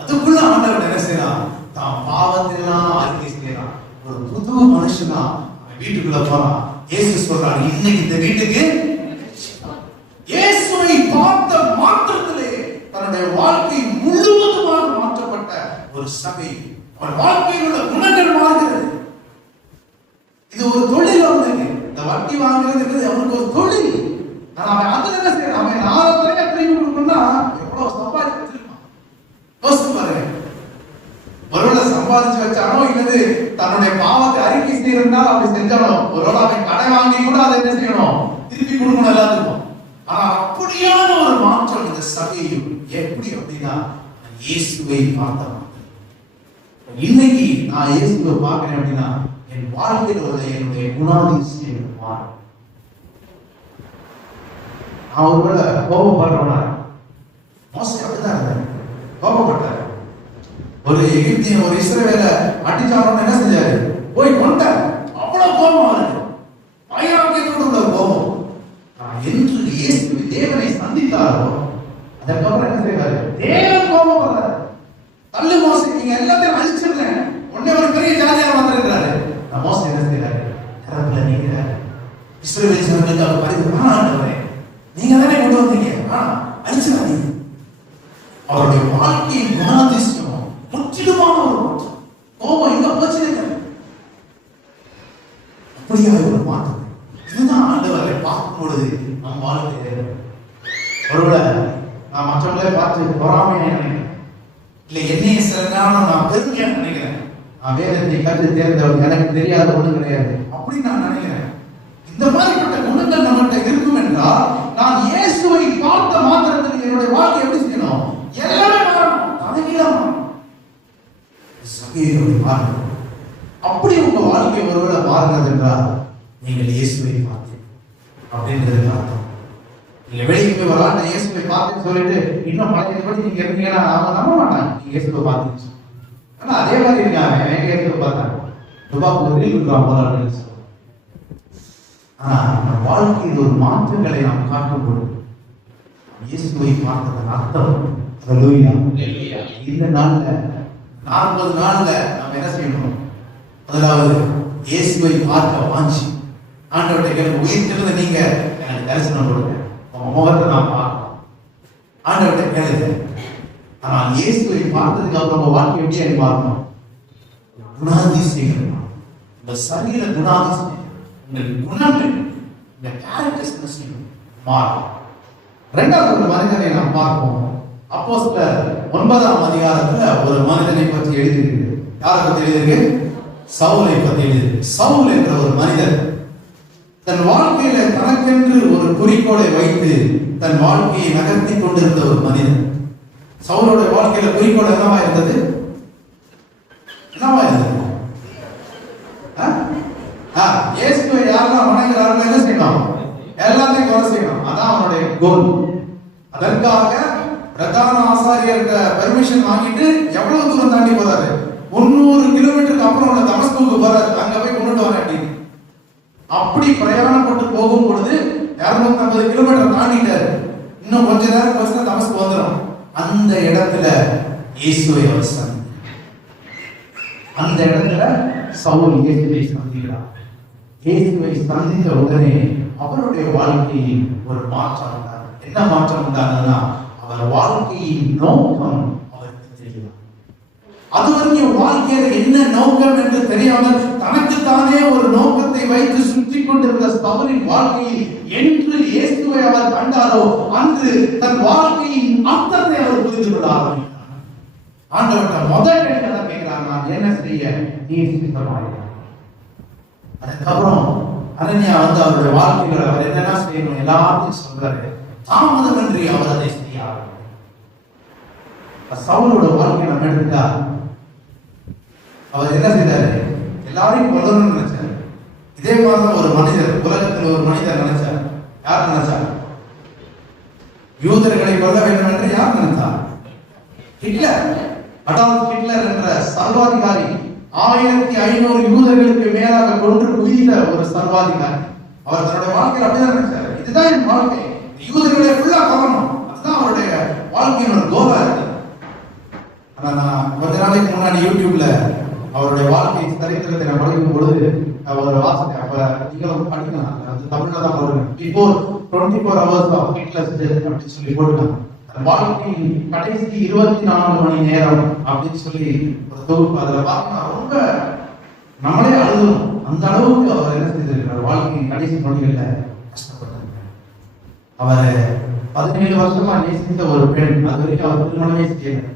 அதுக்குள்ள ஆண்டவர் என்ன செய்யறான்? தான் பாவத்திலாம் அறிக்கை செய்யறான். ஒரு புது மனுஷனா அவன் வீட்டுக்குள்ள போறான். இயேசு சொல்றான், இன்னைக்கு இந்த வீட்டுக்கு இயேசுவை பார்த்த மாத்திரத்திலே தன்னுடைய வாழ்க்கை முழுவதுமாக மாற்றப்பட்ட ஒரு சபை. அவன் வாழ்க்கையில் உள்ள குணங்கள் மாறுகிறது. இது ஒரு தொழில். அவனுக்கு இந்த வட்டி வாங்குறது அவனுக்கு ஒரு தொழில். அவன் அதுல என்ன செய்யறான்? அவன் 4 திரும்பி கொடுக்கணும்னா எவ்வளவு சம்பாதிச்சு வச்சிருக்கான் யோசிச்சு பாருங்க. ஒருவேளை சம்பாதிச்சு வச்சானோ இல்லது தன்னுடைய பாவத்தை அறிக்கை செய்யறதுனால அப்படி செஞ்சானோ, ஒருவேளை அவன் கடை வாங்கி கூட அதை என்ன செய்யணும்? திருப்பி கொடுக்கணும் எல்லாத்துக்கும். ஆனா அப்படியான ஒரு மாற்றம் இந்த சபையும் எப்படி அப்படின்னா இயேசுவை பார்த்தோம். இன்னைக்கு நான் இயேசுவை பார்க்கிறேன் அப்படின்னா என் வாழ்க்கையில் உள்ள என்னுடைய குணாதிசயம் மாறும். நான் ஒருவேளை கோபப்படுறவனா, மோசம் அப்படிதான் இருந்தாரு, கோபப்பட்டார். ஒரு எகிப்தியன் ஒரு இஸ்ரவேல அடிச்சாலும் என்ன செஞ்சாரு? போய் கொண்டார். அவ்வளவு கோபம் வருது, வைராக்கியத்தோடு உள்ள கோபம். என்று இயேசு தேவனை சந்தித்தாரோ அதற்கப்புறம் என்ன செய்வாரு? தேவன் கோபப்படுறாரு. தள்ளு மோசே, நீங்க எல்லாத்தையும் அழிச்சிடுறேன், உடனே ஒரு பெரிய ஜாதியா வந்திருக்கிறாரு. மோசே என்ன செய்யறாரு? கரத்துல நீங்கிறாரு. இஸ்ரவேல் ஜனங்களுக்கு அவர் பரிந்து, நீங்க தானே கொண்டு வந்தீங்க, அழிச்சிடாதீங்க. அவருடைய வாழ்க்கையின் குணாதிசயம் முற்றிலுமான ஒரு மாற்றம். கோபம் எங்க போச்சு? அப்படியா ஒரு மாற்றம். இதுதான் ஆண்டவரை பார்க்கும் பொழுது நம் வாழ்க்கை. ஒருவேளை நான் மற்றவர்களை பார்த்து பொறாமையா நினைக்கிறேன், இல்லை என்னைய சிறந்தாலும் நான் பெருமையா நினைக்கிறேன், நான் வேதத்தை கற்று தேர்ந்தவர்கள், எனக்கு தெரியாத ஒண்ணு கிடையாது அப்படின்னு நான் நினைக்கிறேன். இந்த மாதிரிப்பட்ட குணங்கள் நம்மகிட்ட இருக்கும் என்றால் நான் இயேசுவை பார்த்த மாத்திரத்தில் என்னுடைய வாழ்க்கை எப்படி செய்யணும்? எல்லாமே மாறணும், தலைகீழாக சபையை மாறணும். அப்படி உங்க வாழ்க்கை ஒருவேளை மாறினது என்றால் நீங்கள் இயேசுவை பார்த்தீங்க அப்படின்றது அர்த்தம். நீங்க வெளியே போய் வரலாம், இயேசுவை பார்த்தேன்னு சொல்லிட்டு இன்னும் பழையபடி நீங்க இருந்தீங்கன்னா அவங்க நம்ப மாட்டாங்க நீங்க இயேசுவை பார்த்தீங்க. ஆனா அதே மாதிரி இருக்காங்க, இயேசுவை பார்த்தாங்க அப்படின்னு. ஆனா நம்ம வாழ்க்கையில் ஒரு மாற்றங்களை நாம் காட்டும் பொழுது இயேசுவை பார்த்ததன் அர்த்தம் இந்த நாள்ல 40 நாள்ல நாம் என்ன செய்யணும்? முதலாவது இயேசுவை பார்க்க வாஞ்சி ஆண்டவர்கிட்ட கேட்க, உயிர்த்திருந்த நீங்க எனக்கு தரிசனம் கொடுங்க, உங்க முகத்தை நான் பார்க்கலாம். ஆண்டவர்கிட்ட கேளுங்க. ஆனால் இயேசுவை பார்த்ததுக்கு அப்புறம் உங்க வாழ்க்கை எப்படி பார்க்கணும்? குணாதிசயங்கள், உங்க சரீர குணாதிசயம், உங்க குணங்கள், உங்க கேரக்டர்ஸ் மாறும். இரண்டாவது ஒரு மனிதனை நாம் பார்ப்போம். அப்போஸ்தலர் 9ஆம் அதிகாரத்துல ஒரு மனிதனை பற்றி எழுதியிருக்கு. யாரை பற்றி எழுதியிருக்கு? சவுலை பற்றி எழுதியிருக்கு. சவுல் என்ற ஒரு மனிதன் தன் வாழ்க்கையில தனக்கென்று ஒரு குறிக்கோளை வைத்து தன் வாழ்க்கையை நகர்த்தி கொண்டிருந்த ஒரு மனிதன். சவுலோட வாழ்க்கையில குறிக்கோள் என்னவா இருந்தது? என்னவா இருந்தது? இயேசுவை யாரெல்லாம் வணங்குறாங்களோ என்ன செய்யணும்? எல்லாத்தையும் கொலை செய்யணும். அதான் அவனுடைய கோல். அதற்காக பிரதான ஆசாரியர்கிட்ட பெர்மிஷன் வாங்கிட்டு எவ்வளவு தூரம் தாண்டி போறாரு? 300 கிலோமீட்டருக்கு அப்புறம் உள்ள தமஸ்குக்கு போறாரு, அங்க போய் கொண்டுட்டு வரேன் அப்படின்னு. அப்படி பிரயாணப்பட்டு போகும் பொழுது 250 கிலோமீட்டர் தாண்டிட்டாரு. இன்னும் கொஞ்ச நேரம் கழிச்சு தமஸ்கு வந்துடும். அந்த இடத்துல இயேசுவை அவர் சந்திக்கிறார். அந்த இடத்துல சவுல் இயேசுவை சந்திக்கிறார். இயேசுவை சந்தித்த உடனே அவருடைய வாழ்க்கையில் ஒரு மாற்றம் உண்டானது. என்ன மாற்றம் உண்டானதுன்னா அவர் வாழ்க்கையின் நோக்கம் அவருக்கு தெரியும். அதுவரைக்கும் வாழ்க்கையில என்ன நோக்கம் என்று தெரியாமல் தனக்குத்தானே ஒரு நோக்கத்தை வைத்து சுற்றி கொண்டிருந்த சவுலின் வாழ்க்கையில் என்று இயேசுவை அவர் கண்டாரோ அன்று தன் வாழ்க்கையின் அர்த்தத்தை அவர் புரிந்து கொள்ள ஆரம்பித்தார். ஆண்டவர்கிட்ட முதல் கேட்கிறார், நான் என்ன செய்ய நீ சித்தமாய்? அதுக்கப்புறம் அனனியா வந்து அவருடைய வாழ்க்கையில அவர் என்னென்ன செய்யணும் எல்லாத்தையும் சொல்றாரு. தாமதமின்றி அவர் அதை செய்ய ஆரம்பித்தார். சவுலோட வாழ்க்கையை நம்ம எடுத்துட்டா அவர் என்ன செய்தாரு? எல்லாரையும் கொல்லணும்னு நினைச்சார். இதே மாதிரிதான் ஒரு மனிதர், உலகத்தில் ஒரு மனிதர் நினைச்சார். யார் நினைச்சார்? யூதர்களை கொல்ல வேண்டும் என்று யார் நினைத்தார்? ஹிட்லர். அடால்ஃப் ஹிட்லர் என்ற சர்வாதிகாரி 1500 யூதர்களுக்கு மேலாக கொன்று குவித்த ஒரு சர்வாதிகாரி. அவர் தன்னுடைய வாழ்க்கையில் அப்படிதான் நினைச்சார். இதுதான் என் வாழ்க்கை, யூதர்களை ஃபுல்லா கொல்லணும், அதுதான் அவருடைய வாழ்க்கையோட கோலா இருக்கு. ஆனா நான் கொஞ்ச நாளைக்கு முன்னாடி யூடியூப்ல அவருடைய வாழ்க்கை சரித்திரத்தை நான் படிக்கும் பொழுது ஒரு வாசனை, அப்ப நீங்களும் படிக்கலாம், அது தமிழ்ல தான் போடுங்க. Before 24 hours of Hitler's death அப்படின்னு சொல்லி போட்டுருக்காங்க. வாழ்க்கையின் கடைசி 24 மணி நேரம் அப்படின்னு சொல்லி ஒரு தொகுப்பு. அதுல பார்த்தீங்கன்னா ரொம்ப நம்மளே அழுதும் அந்த அளவுக்கு அவர் என்ன செய்திருக்கிறார், வாழ்க்கையின் கடைசி மொழிகள்ல கஷ்டப்பட்டிருக்கிறார். அவர் 17 வருஷமா நேசித்த ஒரு பெண், அது வரைக்கும் அவர் திருமணமே செய்யல.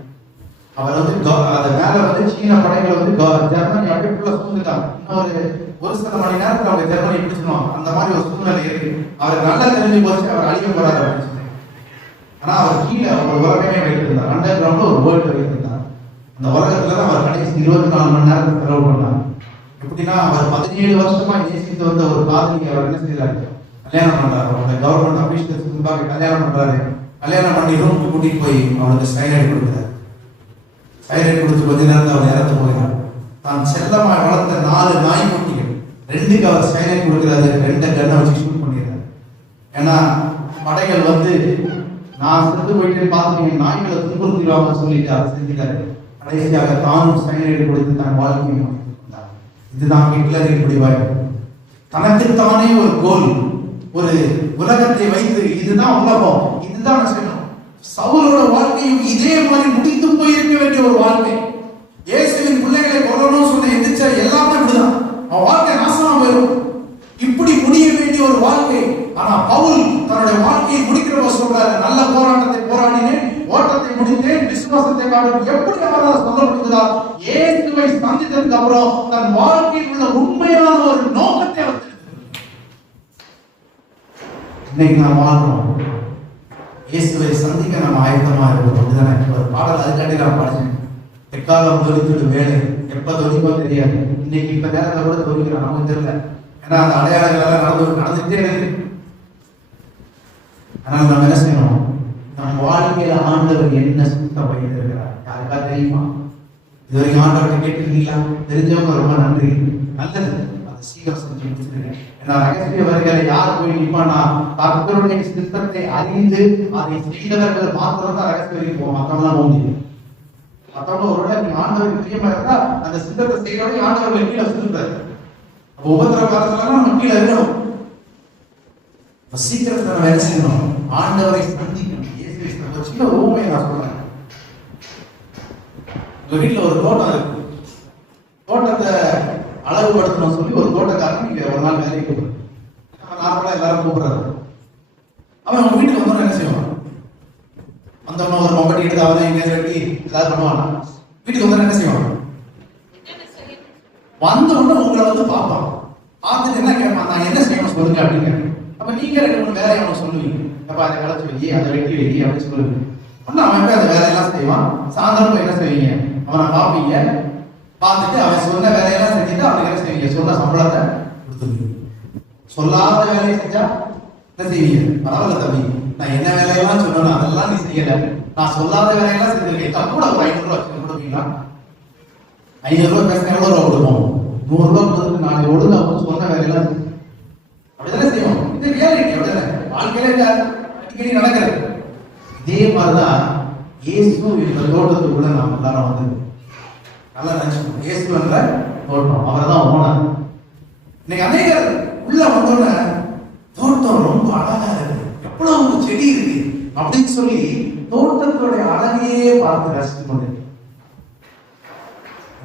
அவர் வந்து அது மேல வந்து சீன படைகளை வந்து ஜெர்மனி அப்படியே சூழ்ந்துட்டாங்க. இன்னொரு ஒரு சில மணி நேரத்தில் அவங்க ஜெர்மனி பிடிச்சிடுவாங்க, அந்த மாதிரி ஒரு சூழ்நிலை இருக்கு. அவருக்கு நல்லா தெரிஞ்சு போச்சு அவர் அழிய போறாரு அப்படின்னு சொல்லி. ஆனா அவர் கீழே ஒரு உலகமே வைத்திருந்தார், அண்டர் கிரவுண்ட்ல ஒரு வேர்ல்டு வைத்திருந்தார். அந்த உலகத்துல தான் அவர் கடைசி 24 மணி நேரம் செலவு பண்ணார். எப்படின்னா அவர் 17 வருஷமா நேசித்து வந்த ஒரு காதலியை அவர் என்ன செய்யறாரு, கல்யாணம் பண்றாரு. அவருடைய கவர்மெண்ட் அபிஷேகத்துக்கு முன்பாக கல்யாணம் பண்றாரு. கல்யாணம் பண்ணி ரூமுக்கு கூட்டிட்டு போய் அவருக்கு சைனைட் கொடுக்குறாரு. சைனைட் கொடுத்து கொஞ்ச நேரத்தில் அவர் இறந்து போகிறார். தான் செல்லமா வளர்த்த 4 நாய்க்குட்டிகள் 2க்கு அவர் சைனைட் கொடுக்கிறாரு. 2 கண்ணை வச்சு ஷூட் பண்ணிடுறாரு. ஏன்னா படைகள் வந்து நான் செத்து போயிட்டு பார்த்துட்டு நாய்களை துன்புறுத்திடுவாங்க சொல்லிட்டு அதை செஞ்சுட்டாரு. கடைசியாக தானும் சைனைட் கொடுத்து தன் வாழ்க்கையை முடித்துக் கொண்டார். இதுதான் ஹிட்லரின் முடிவாய். தனக்குத்தானே ஒரு கோல், ஒரு உலகத்தை வைத்து இதுதான் உலகம், இதுதான் நான் செய்யணும். சவுலோட வாழ்க்கையும் இதே மாதிரி முடித்து போயிருக்க வேண்டிய ஒரு வாழ்க்கை. இயேசுவின் பிள்ளைகளை கொல்லணும்னு சொன்ன எந்திரிச்சா எல்லாமே இப்படிதான், அவன் வாழ்க்கை நாசமா போயிடும். இப்படி முடிய வேண்டிய ஒரு வாழ்க்கை. ஆனா பவுல் தன்னுடைய வாழ்க்கையை முடிக்கிறவ சொல்றாரு, நல்ல போராட்டத்தை போராடினேன், ஓட்டத்தை முடித்தேன், விசுவாசத்தை காணும். எப்படி அவரால் சொல்ல முடிந்தார்? இயேசுவை சந்தித்ததுக்கு அப்புறம் தன் வாழ்க்கையில் உள்ள உண்மையான ஒரு நோக்கத்தை அவர் இன்னைக்கு நான் வாழ்றோம். இயேசுவை சந்திக்க நம்ம ஆயத்தமா இருக்கோம். அப்படிதானே? ஒரு பாடல் அதுக்காண்டி நான் படிச்சேன். எக்காலம் தொழிற்சிடு வேலை எப்ப தொழிக்கோ தெரியாது. இன்னைக்கு இப்ப நேரத்தில் கூட தொழிக்கிறோம், நமக்கு தெரியல. ஏன்னா அந்த அடையாளங்கள் எல்லாம் நடந்துட்டே இருக்கு. ஆனால் நம்ம என்ன செய்யணும்? நம் வாழ்க்கையில ஆண்டவர் என்ன சுத்தம் வைத்திருக்கிறார் யாருக்கா தெரியுமா? இதுவரைக்கும் ஆண்டவரை கேட்டிருக்கீங்களா? தெரிஞ்சவங்க ரொம்ப நன்றி, நல்லது. அதை சீக்கிரம் செஞ்சு முடிச்சிருக்கேன். ஏன்னா ரகசிய வருகையில யார் போய் நிற்பானா, கர்த்தருடைய சித்தத்தை அறிந்து அதை செய்தவர்கள் மாத்திரம் தான் ரகசிய வரைக்கும் போவோம். மற்றவங்களாம் போக முடியும். மற்றவங்க ஒருவேளை நீங்க ஆண்டவருக்கு பிரியமா இருந்தா அந்த சித்தத்தை செய்யறவங்க ஆண்டவர்கள் கீழே சொல்லுறாரு. உபத்திர காலத்துல நம்ம கீழே இருக்கணும். சீக்கிரத்துல நம்ம என்ன செய்யணும்? ஆண்டவரை சந்திக்கணும். ஒரு சின்ன ரூமை நான் சொல்றேன். உங்க வீட்டுல ஒரு தோட்டம் இருக்கு. தோட்டத்தை அழகுபடுத்தணும் சொல்லி ஒரு தோட்டக்காரன் நீங்க ஒரு நாள் வேலைக்கு கூப்பிடுறோம். நார்மலா எல்லாரும் கூப்பிடுறாரு. அவன் உங்க வீட்டுக்கு வந்தோம்னா என்ன செய்வான்? வந்தோம்னா ஒரு மொபைல் எடுத்து அவனை எங்க வெட்டி ஏதாவது பண்ணுவானா? வீட்டுக்கு வந்தோம்னா என்ன செய்வான்? வந்தோம்னா உங்களை வந்து பார்ப்பான். பார்த்துட்டு என்ன கேட்பான்? நான் என்ன செய்யணும் சொல்லுங்க அப்படின்னு. அப்ப நீங்க 2-3 வேலையை அவனுக்கு சொல்லுவீங்க. அப்ப அதை களைச்சு வை, அதை வெட்டி வை அப்படின்னு சொல்லுவீங்க. ஒன்னும் அவன் போய் அந்த வேலையெல்லாம் செய்வான். சாயந்தரம் போய் என்ன செய்வீங்க? அவனை பார்ப்பீங்க. பார்த்துட்டு அவன் சொன்ன வேலையெல்லாம் செஞ்சுட்டு அவனுக்கு என்ன செய்வீங்க? சொன்ன சம்பளத்தை கொடுத்துருவீங்க. சொல்லாத வேலையை செஞ்சா என்ன செய்வீங்க? பரவாயில்ல தம்பி, நான் என்ன வேலையெல்லாம் சொன்னேன் அதெல்லாம் நீ செய்யல, நான் சொல்லாத வேலையெல்லாம் செஞ்சிருக்கேன், கூட ஒரு 500 ரூபா கொடுப்பீங்களா? 500 ரூபா பேச எவ்வளவு ரூபா கொடுப்போம்? 100 ரூபா கொடுத்து நாளை ஒழுங்கு அவங்க சொன்ன வேலையெல்லாம் அப்படிதானே செய்வோம். இது ரியாலிட்டி. அப்படிதானே வாழ்க்கையில அடிக்கடி நடக்கிறது. இதே மாதிரிதான் இயேசு இந்த தோட்டத்துக்குள்ள நாம் எல்லாரும் வந்து நல்லா நினைச்சுக்கணும். இயேசு என்ற தோட்டம், அவர் தான் ஓனர். இன்னைக்கு அநேகர் உள்ள வந்தோட தோட்டம் ரொம்ப அழகா இருக்கு, எவ்வளவு செடி இருக்கு அப்படின்னு சொல்லி தோட்டத்தோட அழகையே பார்த்து ரசித்து கொண்டு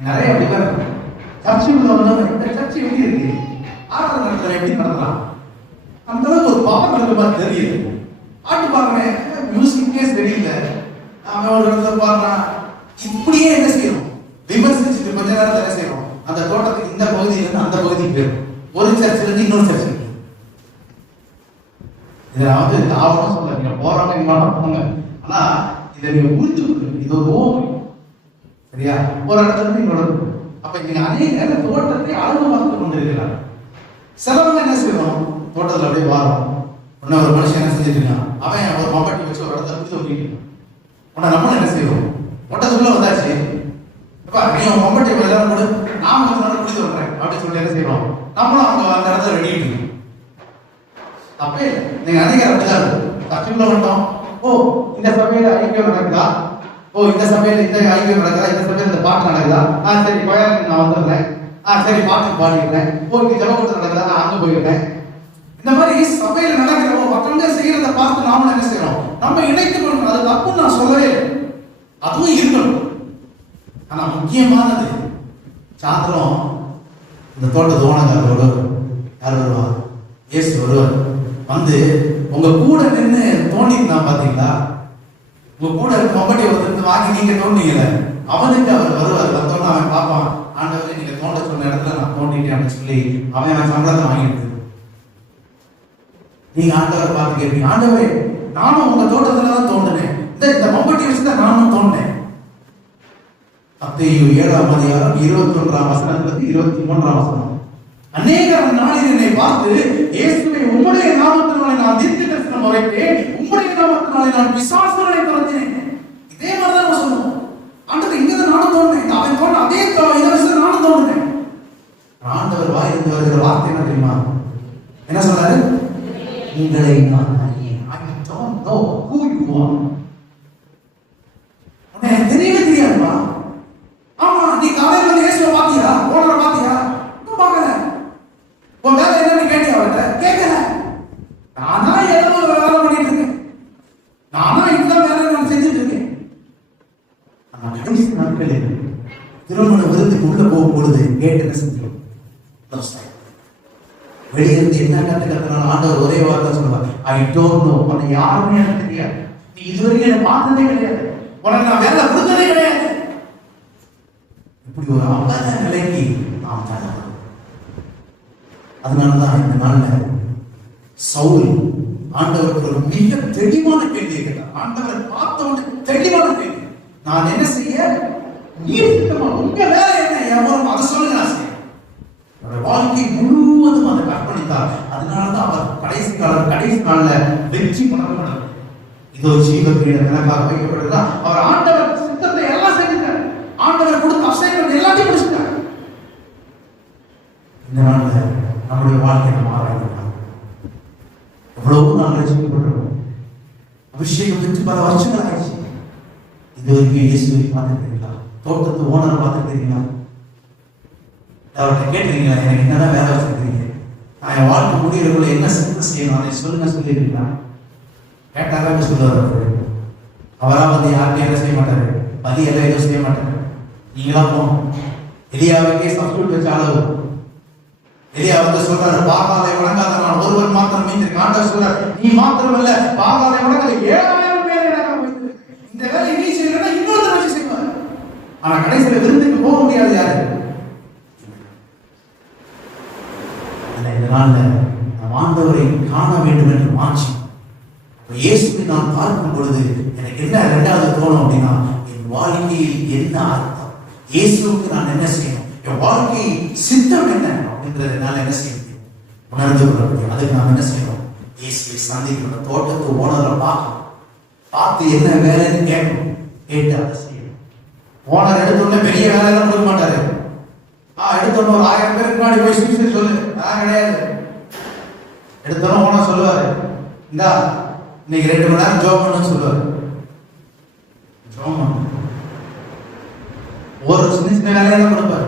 நிறைய அப்படிதான் இருக்கு. சர்ச்சுக்குள்ள வந்தோம், இந்த சர்ச்சு எப்படி இருக்கு, ஆராதனை நடத்துல எப்படி நடத்தலாம், அந்த அளவுக்கு ஒரு பவர் இருக்க மாதிரி தெரியுது. ஆட்டு பாருங்க, மியூசிக்கே சரியில்லை, அவன் ஒரு இடத்துல பாடுறான். இப்படியே என்ன செய்யணும்? விமர்சிச்சுட்டு கொஞ்ச நேரத்தில் என்ன செய்யணும்? அந்த தோட்டத்துக்கு இந்த பகுதியிலிருந்து அந்த பகுதிக்கு போயிடும். ஒரு சர்ச்சில் இருந்து இன்னொரு சர்ச்சுக்கு. இதை நான் வந்து ஆவணம் சொல்ல, நீங்க போறவங்க இங்க போங்க, ஆனா இதை நீங்க புரிஞ்சுக்கணும். இது ஒரு ஓமை, சரியா? ஒரு இடத்துல இருந்து இன்னொரு. அப்ப நீங்க அநேக தோட்டத்தை அழகு பார்த்து கொண்டிருக்கிறார். சிலவங்க என்ன செய்யணும், தோட்டத்தில் அப்படியே வாரம் உடனே ஒரு மனுஷன் என்ன செஞ்சுட்டு இருக்கான், அவன் ஒரு மம்பட்டி வச்சு ஒரு இடத்துல புரிஞ்சு ஓட்டிட்டு உடனே நம்மளும் என்ன செய்வோம், தோட்டத்துக்குள்ள வந்தாச்சு, அப்ப நீ உன் மம்பட்டி எல்லாரும் கூட நாம வந்து புரிஞ்சு விடுறேன் அப்படின்னு சொல்லி என்ன செய்யறோம், நம்மளும் அவங்க அந்த இடத்துல ரெடிட்டு இருக்கோம். அப்பே நீங்க அதிகாரம் அப்படிதான் தச்சுக்குள்ள வந்துட்டோம். ஓ இந்த சபையில ஐக்கியம் நடக்குதா, ஓ இந்த சபையில இந்த ஐக்கியம் நடக்குதா, இந்த சபையில இந்த பாட்டு நடக்குதா, சரி கோயிலுக்கு நான் வந்துடுறேன், சரி பாட்டு பாடிடுறேன், ஓ இங்க ஜபக்கூட்டம் நடக்குதா, நான் அங்க போயிருக்கேன். இந்த மாதிரி சபையில நடக்கிறவோ மற்றவங்க செய்யறத பார்த்து நாம என்ன செய்யறோம், நம்ம இணைத்துக் கொள்ளணும். அது தப்புன்னு நான் சொல்லவே, அதுவும் இருக்கணும். ஆனா முக்கியமானது சாத்திரம் இந்த தோட்டத்து ஓனக்காரர் வருவார். யார் வருவா? இயேசு வருவார். வந்து உங்க கூட நின்று தோண்டிருந்தான் பாத்தீங்களா, உங்க கூட மம்பட்டி வந்து வாங்கி நீங்க தோண்டிங்கல, அவனுக்கு அவர் வருவார். வந்தோன்னு அவன் பார்ப்பான், ஆண்டவரே நீங்க தோண்ட சொன்ன இடத்துல நான் தோண்டிட்டேன் அப்படின்னு சொல்லி அவன் சம்பளத்தை வாங்கிட்டு. நீங்க ஆண்டவரை பார்த்து கேட்பீங்க, ஆண்டவரே நானும் உங்க தோட்டத்துலதான் தோண்டினேன், இந்த மம்பட்டி வச்சுதான் நானும் தோண்டினேன். மத்தேயு 7ஆம் அதிகாரம் 21ஆம் வசனத்திலிருந்து 23ஆம் வசனம். அநேகர் நாளில் என்னை பார்த்து, இயேசுவே உம்முடைய நாமத்தினாலே நான் தீர்க்க தரிசனம் உரைத்தேன், உம்முடைய நாமத்தினாலே நான் பிசாசுகளை துரத்தினேன். இதே மாதிரிதான் நம்ம சொல்லுவோம், ஆண்டவர் இங்கதான் நானும் தோண்டினேன், அவன் தோண்ட அதே இதை வச்சு நானும் தோண்டினேன். ஆண்டவர் வாயிலிருந்து வருகிற வார்த்தை என்ன தெரியுமா? என்ன சொல்றாரு? உங்களை நான் அறியேன். I don't know who you are. உனக்கு தெரியவே தெரியாதுமா? ஆமா, நீ காலையில வந்து இயேசுவை பாத்தியா, ஓனரை பாத்தியா? இன்னும் பார்க்கல. உன் வேலை என்னன்னு கேட்டியா அவர்கிட்ட? கேட்கல. நானா ஏதோ வேலை பண்ணிட்டு இருக்கேன், நானா இந்த வேலை நான் செஞ்சுட்டு இருக்கேன். ஆனா கடைசி நாட்களில் திருமண விருந்துக்கு உள்ள போகும் பொழுது கேட்டு என்ன செஞ்சோம், வெளியிருந்து என்ன கத்துக்கிறதுனால ஆண்டவர் ஒரே வார்த்தை சொல்லுவார், ஐ டோன்ட் நோ. உன்னை யாருமே எனக்கு தெரியாது, நீ இதுவரைக்கும் என்ன பார்த்ததே கிடையாது, உனக்கு நான் வேலை கொடுத்ததே கிடையாது. இப்படி ஒரு அபத நிலைக்கு நாம் தள்ளலாம். அதனாலதான் இந்த நாள்ல சவுல் ஆண்டவருக்கு ஒரு மிக தெளிவான கேள்வியை கேட்டார். ஆண்டவரை பார்த்தவனுக்கு தெளிவான கேள்வி, நான் என்ன செய்ய, உங்க வேலை என்ன, எவரும் அதை சொல்லுங்க, நான் செய்ய. வாழ்க்கை முழுவதும் அதை கற்பணித்தார். அதனாலதான் அவர் கடைசி நாள்ல வெற்றி கொண்டார். இதோ ஜீவபீடம் எனக்காக வைக்கப்படுகிறா. அவர் ஆண்டவர் சித்தத்தை எல்லாம் செஞ்சிட்டார், ஆண்டவர் கொடுத்த அசைகள் எல்லாத்தையும் முடிச்சிட்டார். இந்த நாள்ல நம்முடைய வாழ்க்கை நம்ம ஆராய்ந்தார். எவ்வளவு நாள் ரசிக்கப்பட்டிருக்கோம், அபிஷேகம் பெற்று பல வருஷங்கள் ஆயிடுச்சு. இது வரைக்கும் இயேசுவை பார்த்துருக்கீங்களா? தோட்டத்து ஓனரை பார்த்துருக்கீங்களா? அவர்கிட்ட கேட்டுறீங்களா, எனக்கு என்னதான் வேலை வச்சிருக்கீங்க, நான் என் வாழ்க்கை முடிகிறக்குள்ள என்ன சிந்தனை செய்யணும் அதை சொல்லுங்க சொல்லிருக்கீங்களா? கேட்டாங்க சொல்லுவார். அவரா வந்து யாருக்கும் என்ன செய்ய மாட்டாரு, பதியெல்லாம் எதுவும் செய்ய மாட்டாரு. நீங்களா போகணும். எலியாவுக்கே சப்ஸ்டியூட் வச்ச அளவு. எலியா வந்து சொல்றாரு, பாகாலை வணங்காத நான் ஒருவர் மாத்திரம் மீந்திருக்கு. ஆண்டவர் சொல்றாரு, நீ மாத்திரம் இல்ல, பாகாலை வணங்காத 7000 பேரை நான் வைத்திருக்கேன். இந்த வேலையை நீ செய்யறா இன்னொருத்தர் வச்சு செய்வார். ஆனா கடைசியில விருந்துக்கு போக முடியாது யாரு. இதனால நாம் ஆண்டவரை காண வேண்டும் என்று மாற்றி இயேசுவை நான் பார்க்கும் பொழுது எனக்கு என்ன இரண்டாவது தோணும் அப்படின்னா, என் வாழ்க்கையில் என்ன அர்த்தம், இயேசுக்கு நான் என்ன செய்யணும், என் வாழ்க்கை சித்தம் என்ன அப்படின்றத என்னால் என்ன செய்ய முடியும், உணர்ந்து கொள்ள முடியும். அதுக்கு நாம் என்ன செய்யணும், இயேசுவை சந்திக்கணும், தோட்டத்து ஓனரை பார்க்கணும், பார்த்து என்ன வேலைன்னு கேட்கணும், கேட்டு அதை செய்யணும். ஓனர் எடுத்தோடனே பெரிய வேலையெல்லாம் கொடுக்க மாட்டாரு. எடுத்தோன்னு ஒரு 1000 பேருக்கு முன்னாடி போய் சுவிசேஷம் சொல்லு, நான் கிடையாது. எடுத்தோன்னு ஓனர் சொல்லுவாரு, இந்தா இன்னைக்கு 2 மணி நேரம் ஜோம் பண்ணு சொல்லுவாரு. ஜோம் பண்ணு ஒரு சின்ன வேலையெல்லாம் கொடுப்பாரு.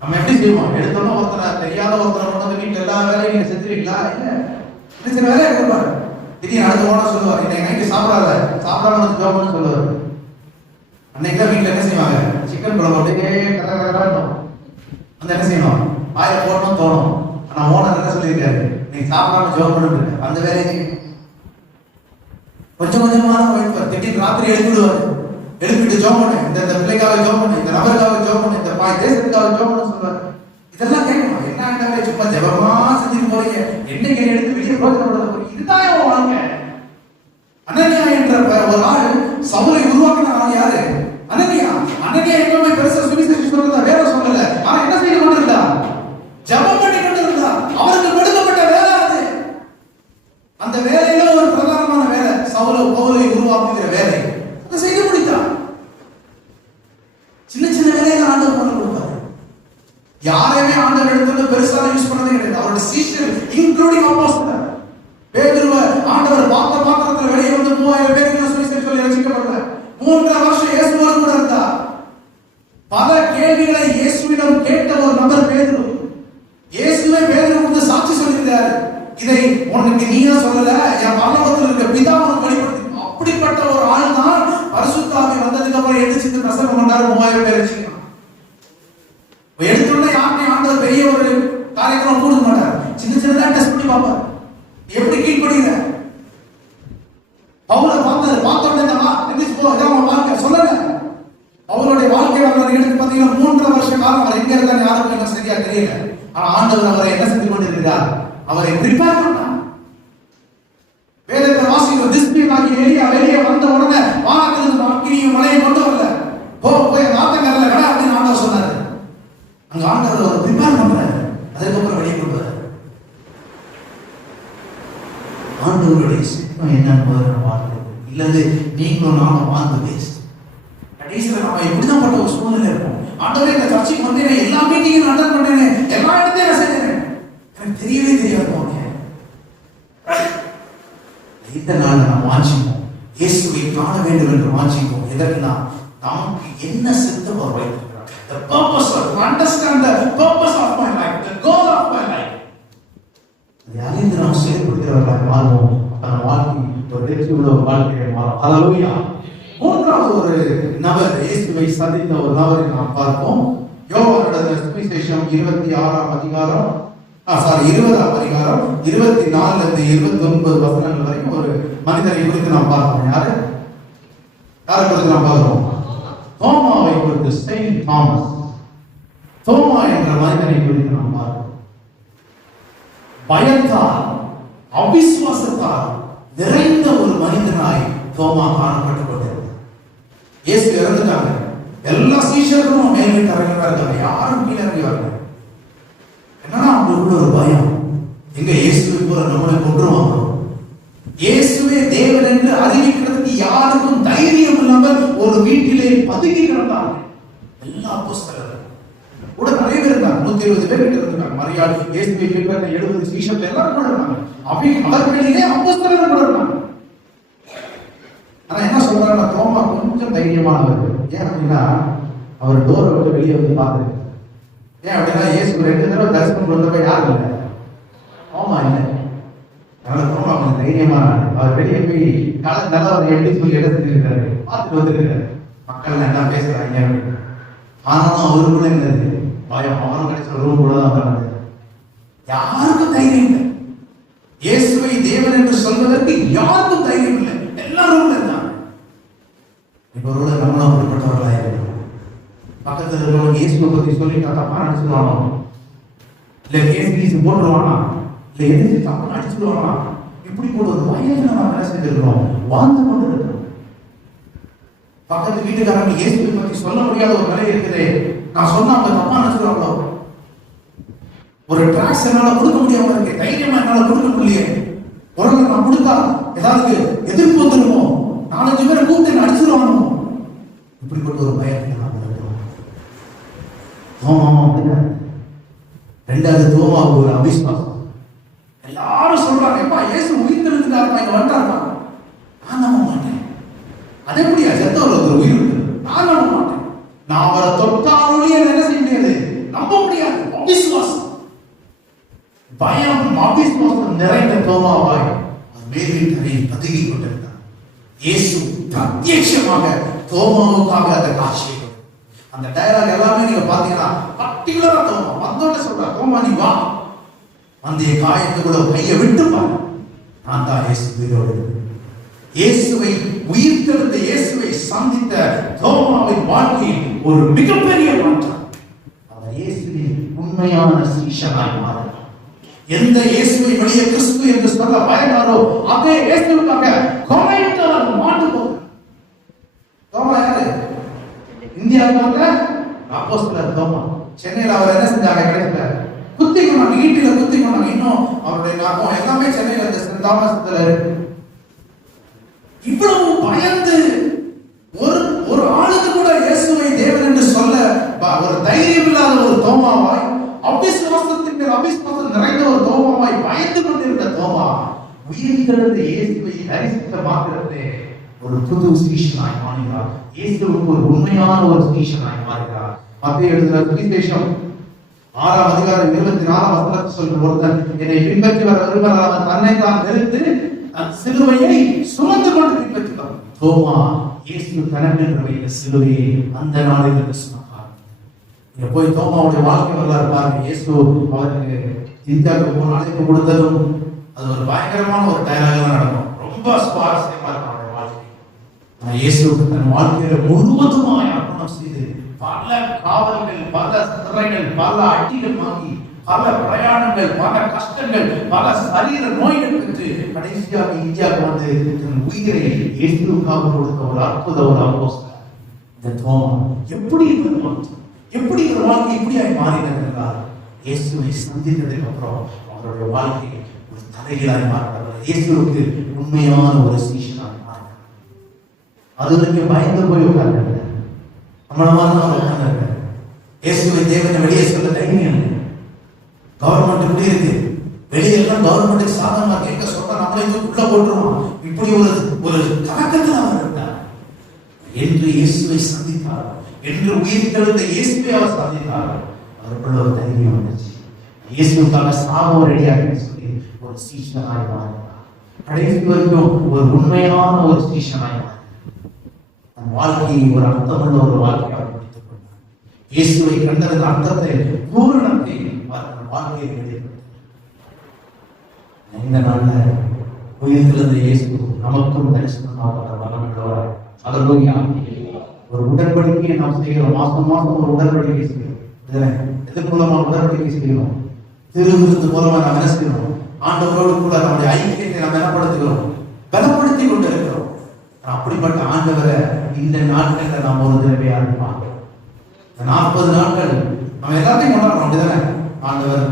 நம்ம எப்படி செய்வோம், எடுத்தோன்னு ஒருத்தரை தெரியாத ஒருத்தரை கொண்டு வந்து வீட்டுல எல்லா வேலையும் நீங்க செஞ்சுருவீங்களா? இல்ல, சின்ன வேலையை கொடுப்பாரு. திடீர்னு அடுத்த ஓனர் சொல்லுவார், இன்னைக்கு நைட்டு சாப்பிடாம ஜோம் பண்ணு சொல்லுவாரு. அன்னைக்கு தான் வீட்டுல என்ன செய்வாங்க, சிக்கன் குழம்பு அப்படியே கரெக்டாக வந்து என்ன செய்யணும், வாயில போடணும் தோணும். ஆனா ஓனர் என்ன சொல்லியிருக்காரு, நீங்க சாப்பிடாம ஜோம் பண்ணிட்டு அந்த வேலையை கொஞ்சம் கொஞ்சமா தான் வைப்பார். திடீர்னு ராத்திரி எழுப்பிடுவாரு, எழுப்பிட்டு ஜோம் பண்ணு, இந்த பிள்ளைக்காக ஜோம் பண்ணு, இந்த நபருக்காக ஜோம் பண்ணு, இந்த தேசத்துக்காக ஜோம் பண்ணு சொல்லுவாரு. இதெல்லாம் கேட்கணும், என்ன ஆண்டவரே சும்மா ஜெபமா செஞ்சுட்டு போறீங்க, என்னைக்கு எடுத்து வெளியே பிரோஜனப்படுத்த போறீங்க, இதுதான் அவன் வாழ்க்கை. அனனியா என்ற ஒரு ஆள் சவுலை உருவாக்கின ஆள் யாரு? அனனியா. அனனியா எப்பவுமே பெருசா சுவிசேஷம் சொல்றதா வேற சொல்லல. ஆனா என்ன செய்து கொண்டிருந்தா? ஜெபம் பண்ணி கொண்டிருந்தா. அவருக்கு கொடுக்கப்பட்ட வேலை அது. அந்த வேலையில ஒரு பிரதானமான வேலை பவுலை உருவாக்குகிற வேலை. அதை செய்து முடித்தான். சின்ன சின்ன வேலையை ஆண்டவர் பண்ண கொடுப்பாரு. யாரையுமே ஆண்டவர் எடுத்து பெருசா யூஸ் பண்ணதே கிடையாது. அவரோட சீஷர் இன்க்ளூடிங் அப்போஸ்தலர் பேதுருவை ஆண்டவர் பார்த்த பாத்திரத்துல வெளியே வந்து 3000 பேருக்கு சுவிசேஷம் சொல்லி ரட்சிக்கப்படல. 3 வருஷம் இயேசுவோடு கூட இருந்தார். பல கேள்விகளை இயேசுவிடம் கேட்ட ஒரு நபர் பேதுரு. இயேசுவே பேதுரு வந்து சாட்சி சொல்லியிருந்தார், இதை உனக்கு நீயா சொல்லல, என் பரலோகத்தில் இருக்க பிதா உனக்கு வெளிப்படுத்தி. அப்படிப்பட்ட ஒரு ஆள் தான் பரிசுத்த ஆவி வந்ததுக்கு அப்புறம் எடுத்து பிரசங்கம் பண்ணாரு. 3000 பேர் ரட்சிக்கலாம். எடுத்துள்ள யாருமே ஆண்டவர் பெரிய ஒரு காரியக்ரமம் கொடுக்க மாட்டார். சின்ன சின்னதா டெஸ்ட் பண்ணி பார்ப்பார், எப்படி கீழ்படுகிற. பவுலை பார்த்த உடனே வாழ்க்கை சொல்லல. அவருடைய வாழ்க்கை வரலாறு எடுத்து பார்த்தீங்கன்னா 3 வருஷ காலம் அவர் எங்க இருந்தார் யாருக்கும் என்ன சரியா தெரியல. ஆனா ஆண்டவர் அவரை என்ன செஞ்சு கொண்டிருக்கிறார்? அவரை ப்ரிப்பேர் பண்ணார். வேதத்தை வாசிக்கிற டிஸ்பிளின் ஆகி வெளியே வந்த உடனே வானத்திலிருந்து அக்கினியும் மழையை கொண்டு வரல. போய் நாத்தங்கரில் கடை அப்படின்னு ஆண்டவர் சொன்னாரு. அங்க ஆண்டவர் அவரை ப்ரிப்பேர் பண்றாரு. அதுக்கப்புறம் வெளியே கொண்டு வர ஆண்டவருடைய சித்தம் என்னன்னு பார்க்கிறது. இல்லது நீங்களும் நானும் வாழ்ந்து பேசு. கடைசியில் நாம எப்படிதான் ஒரு சூழ்நிலை இருக்கும். ஆண்டவரே இந்த சர்ச்சைக்கு வந்தேன், எல்லா மீட்டிங்கும் நான் அட்டெண்ட் பண்ணேன், எல்லா இடத்தையும் நான் செஞ்சேன், எனக்கு தெரியவே தெரியாது. இந்த நாள் நாம் வாஞ்சிப்போம், இயேசுவை காண வேண்டும் என்று வாஞ்சிப்போம். எதற்குனா நமக்கு என்ன சித்தம் அவர் வைத்திருக்கிறார். The purpose of to understand the purpose of my life, the goal of my life. அதை அறிந்து நாம் செயல்படுகிறவர்களாக வாழ்வோம். தன் வாழ்க்கை ஒரு வெற்றி உள்ள வாழ்க்கையை மாறும். ஹல்லேலூயா. மூன்றாவது ஒரு நபர், இயேசுவை சந்தித்த ஒரு நபரை நாம் பார்ப்போம். யோவானுடைய சுவிசேஷம் 20ஆம் அதிகாரம் 24 இருந்து 29 வசனங்கள் வரைக்கும் ஒரு மனிதரை குறித்து நாம் பார்ப்போம். யாரை குறித்து நாம் பார்க்கிறோம்? தோமாவை குறித்து. Saint Thomas. தோமா என்ற மனிதனை குறித்து நாம் பார்க்கிறோம். பயத்தால் அவிசுவாசத்தால் நிறைந்த ஒரு மனிதனாய் தோமா காணப்பட்டுக் கொண்டிருந்தார். இயேசு இறந்துட்டாங்க. எல்லா சீஷர்களும் மேல் வீட்டு இறங்கி இருக்காங்க, யாரும் கீழே இறங்கி வரல. என்னன்னா அவங்களுக்குள்ள ஒரு பயம், எங்க இயேசுவை போல நம்மளை கொன்றுவாங்க. இயேசுவே தேவன் என்று அறிவிக்கிறதுக்கு யாருக்கும் தைரியம் இல்லாமல் ஒரு வீட்டிலே பதுங்கி கிடந்தாங்க. எல்லா அப்போஸ்தலர்கள் கூட நிறைய பேர் இருந்தாங்க. 120 பேர் கிட்ட இருந்தாங்க. மரியாள், இயேசுவை பின்பற்ற 70 சீஷர்கள் எல்லாரும் கூட இருந்தாங்க. அவர்களிலே அப்போஸ்தலர்கள் கூட இருந்தாங்க. ஆனா என்ன சொல்றாங்க, தோமா கொஞ்சம் தைரியமானவர். ஏன் அப்படின்னா அவர் டோரை விட்டு வெளியே வந்து பார்த்துருக்கு. ஏன் அப்படின்னா இயேசு 2 தடவை தரிசனம் கொடுத்தப்ப யாரும் இல்லை, தோமா இல்லை. அதனால தோமா கொஞ்சம் தைரியமான அவர் வெளியே போய் நல்லா அவர் எப்படி சொல்லி எடுத்துருக்காரு, பார்த்துட்டு வந்துருக்காரு மக்கள் என்ன பேசுறாங்க அப்படின்னு. ஆனாலும் அவரு கூட என்னது பயம். அவரும் கிடைச்ச ரூம் கூட தான் பண்ணது. யாருக்கும் தைரியம் இல்லை. இயேசுவை தேவன் என்று சொல்வதற்கு யாருக்கும் தைரியம் இல்லை. எல்லாரும் இருந்தாங்க. இப்போட நம்மளும் அப்படிப்பட்டவர்களாக இருக்கிறோம். பக்கத்தில் இருக்கிறவங்க இயேசுவை பற்றி சொல்லிட்டா தப்பா நினைச்சுடுவானோ, இல்லை கேஸ் போட்டுருவானா, இல்லை எதிர்த்து தப்பா நடிச்சுடுவானா, இப்படி போட்டு ஒரு வயதில் நம்ம என்ன செஞ்சிருக்கிறோம், வாழ்ந்து கொண்டு இருக்கிறோம். பக்கத்து வீட்டுக்காரங்க இயேசுவை பற்றி சொல்ல முடியாத ஒரு நிலை இருக்குது. நான் சொன்னா அவங்க தப்பா நினைச்சுடுவாங்களோ, ஒரு டிராக்ஸ் என்னால கொடுக்க முடியாம இருக்கு, தைரியமா என்னால கொடுக்க முடியல, உடனே நான் கொடுத்தா ஏதாவது எதிர்ப்பு வந்துருமோ, 4-5 பேரை கூப்பிட்டு அடிச்சிருவானோ, இப்படிப்பட்ட ஒரு பயத்தில் நாம் இருக்கிறோம். தோமாவும் அப்படிதான். 2வது தோமாவுக்கு ஒரு அவிஸ்வாசம். எல்லாரும் சொல்றாங்க, எப்பா இயேசு உயிர்த்தெழுந்தாருப்பா, இங்க வந்தாருப்பா. நான் நம்ப மாட்டேன். அது எப்படியா செத்தவர் ஒருத்தர் உயிர் விட்டு, நான் நம்ப மாட்டேன். நான் அவரை தொட்டாரோடு என்ன செய்ய முடியாது, நம்ப முடியாது. அவிஸ்வாசம், பயம், அவிஸ்வாசம் நிறைந்த தோமாவாய் மேல் தரையில் பதுங்கி கொண்டிருந்தார். இயேசு பிரத்யட்சமாக தோமாவுக்காக அந்த காட்சியை, அந்த டயலாக் எல்லாமே நீங்க பாத்தீங்கன்னா பர்டிகுலரா தோமா வந்தோட சொல்ற, தோமா நீ வா, அந்த காயத்தை கூட கையை விட்டு பாரு, நான் தான் இயேசு உயிரோடு. இயேசுவை உயிர்த்தெழுந்த இயேசுவை சந்தித்த தோமாவின் வாழ்க்கையில் ஒரு மிகப்பெரிய மாற்றம். அவர் இயேசுவின் உண்மையான சீஷனாய் மாறுகிறான். எந்த இயேசுவை வெளியே கிறிஸ்து என்று சொல்ல பயனாரோ அதே இயேசுவுக்காக கொலைத்தவர் மாண்டு போகிறார். தோமா யாரு? இந்தியாவுக்கு அப்போஸ்தலர் தோமா. சென்னையில் அவர் என்ன செஞ்சாங்க? கிடைக்கல, குத்தி கொண்டாங்க, ஈட்டில குத்தி கொண்டாங்க. இன்னும் அவருடைய நாமம் எல்லாமே சென்னையில் இந்த சென்ட் தாமஸ்ல இருக்கு. இவ்வளவு பயந்து ஒரு ஆளுக்கு கூட இயேசுவை தேவன் என்று சொல்ல ஒரு தைரியம் இல்லாத ஒரு தோமாவாய், அவிசுவாசத்தின் மேல் அவிசுவாசம் நிறைந்த ஒரு தோமாவாய் பயந்து கொண்டிருந்த தோமா உயிர்த்தெழுந்த இயேசுவை தரிசித்த மாத்திரத்திலே ஒரு புது சீஷனாய் மாறுகிறார். இயேசுவுக்கு ஒரு உண்மையான ஒரு சீஷனாய் மாறுகிறார். மத்தேயு எழுதின சுவிசேஷம் 6ஆம் அதிகாரம் 24ஆம் வசனத்தில் சொல்ற ஒருத்தன் என்னை பின்பற்றி வர விரும்புகிறான், அவன் தன்னை தான் வெறுத்து தன் சிலுவையை சுமந்து கொண்டு பின்பற்றுகிறான். தோமா இயேசு தனக்கென்று வைத்த சிலுவையை அந்த நாளில் சுமந்தார். இங்க போய் தோமாவுடைய வாழ்க்கை வரலாறு பாருங்க. இயேசு அவருக்கு இந்தியாவுக்கு போன அழைப்பு கொடுத்ததும் அது ஒரு பயங்கரமான ஒரு டயலாக தான் நடக்கும். ரொம்ப சுவாரஸ்யமா இருக்கும் அவருடைய வாழ்க்கை. இயேசுக்கு தன் வாழ்க்கையில முழுவதுமாய் அர்ப்பணம் செய்து பல காவல்கள், பல சிறைகள், பல அடிகள் வாங்கி, பல பிரயாணங்கள், பல கஷ்டங்கள், பல சரீர நோய்கள் பெற்று கடைசியாக இந்தியாவுக்கு வந்து தன் உயிரை இயேசுவுக்காக கொடுத்த ஒரு அற்புத ஒரு அப்போஸ்தலர் இந்த தோமா. எப்படி ஒரு வாழ்க்கை இப்படியாய் மாறினது என்றால் இயேசுவை சந்தித்ததுக்கு அப்புறம் அவருடைய வாழ்க்கை ஒரு தலைகீழாய் மாறினார். இயேசுவுக்கு உண்மையான ஒரு சீஷனாய் மாறினார். அது வரைக்கும் பயந்து போய் உட்கார்ந்தார். இயேசுவை தேவனை வெளியே சொல்ல தைரியம் இல்லை. கவர்மெண்ட் இப்படி இருக்கு, வெளியெல்லாம் கவர்மெண்ட் சாதகமா கேட்க சொல்ற நம்மளே உள்ள போட்டுருவோம். இப்படி ஒரு கலக்கத்தில் அவர் இருந்தார். என்று இயேசுவை சந்தித்தார், என்று உயிர் தெழுந்த இயேசுவை அவர் சந்தித்தார். அவருக்குள்ள ஒரு தைரியம் வந்துச்சு. இயேசுக்காக சாவோ ரெடியாக சொல்லி ஒரு சீஷனாய் மாறினார். கடைசி வரைக்கும் ஒரு உண்மையான ஒரு சீஷனாய் மாறினார். தன் வாழ்க்கையை ஒரு அர்த்தமுள்ள ஒரு வாழ்க்கையாக முடித்துக் கொண்டார். இயேசுவை கண்டதன் அர்த்தத்தை, பூரணத்தை வாழ்க்கையை வெளிப்படுத்தினார். இந்த நாள்ல உயிர்த்தெழுந்த இயேசு நமக்கும் தரிசனமாக வளர்ந்தவர். அல்லேலூயா. ஒரு உடன்படிக்கையை நாம் செய்கிறோம். மாசம் ஒரு உடன்படிக்கை செய்கிறோம். எதன் மூலமா உடன்படிக்கை செய்கிறோம்? திருவிருந்து மூலமா நாம் என்ன செய்கிறோம்? ஆண்டவரோடு கூட நம்முடைய ஐக்கியத்தை நாம் பலப்படுத்துகிறோம், பலப்படுத்திக் கொண்டிருக்கிறோம். அப்படிப்பட்ட ஆண்டவரை இந்த நாட்கள்ல நாம் ஒரு தடவை ஆரம்பிப்பாங்க. 40 நாட்கள் நம்ம எல்லாத்தையும் கொண்டாடுறோம், அப்படிதானே? ஆண்டவர்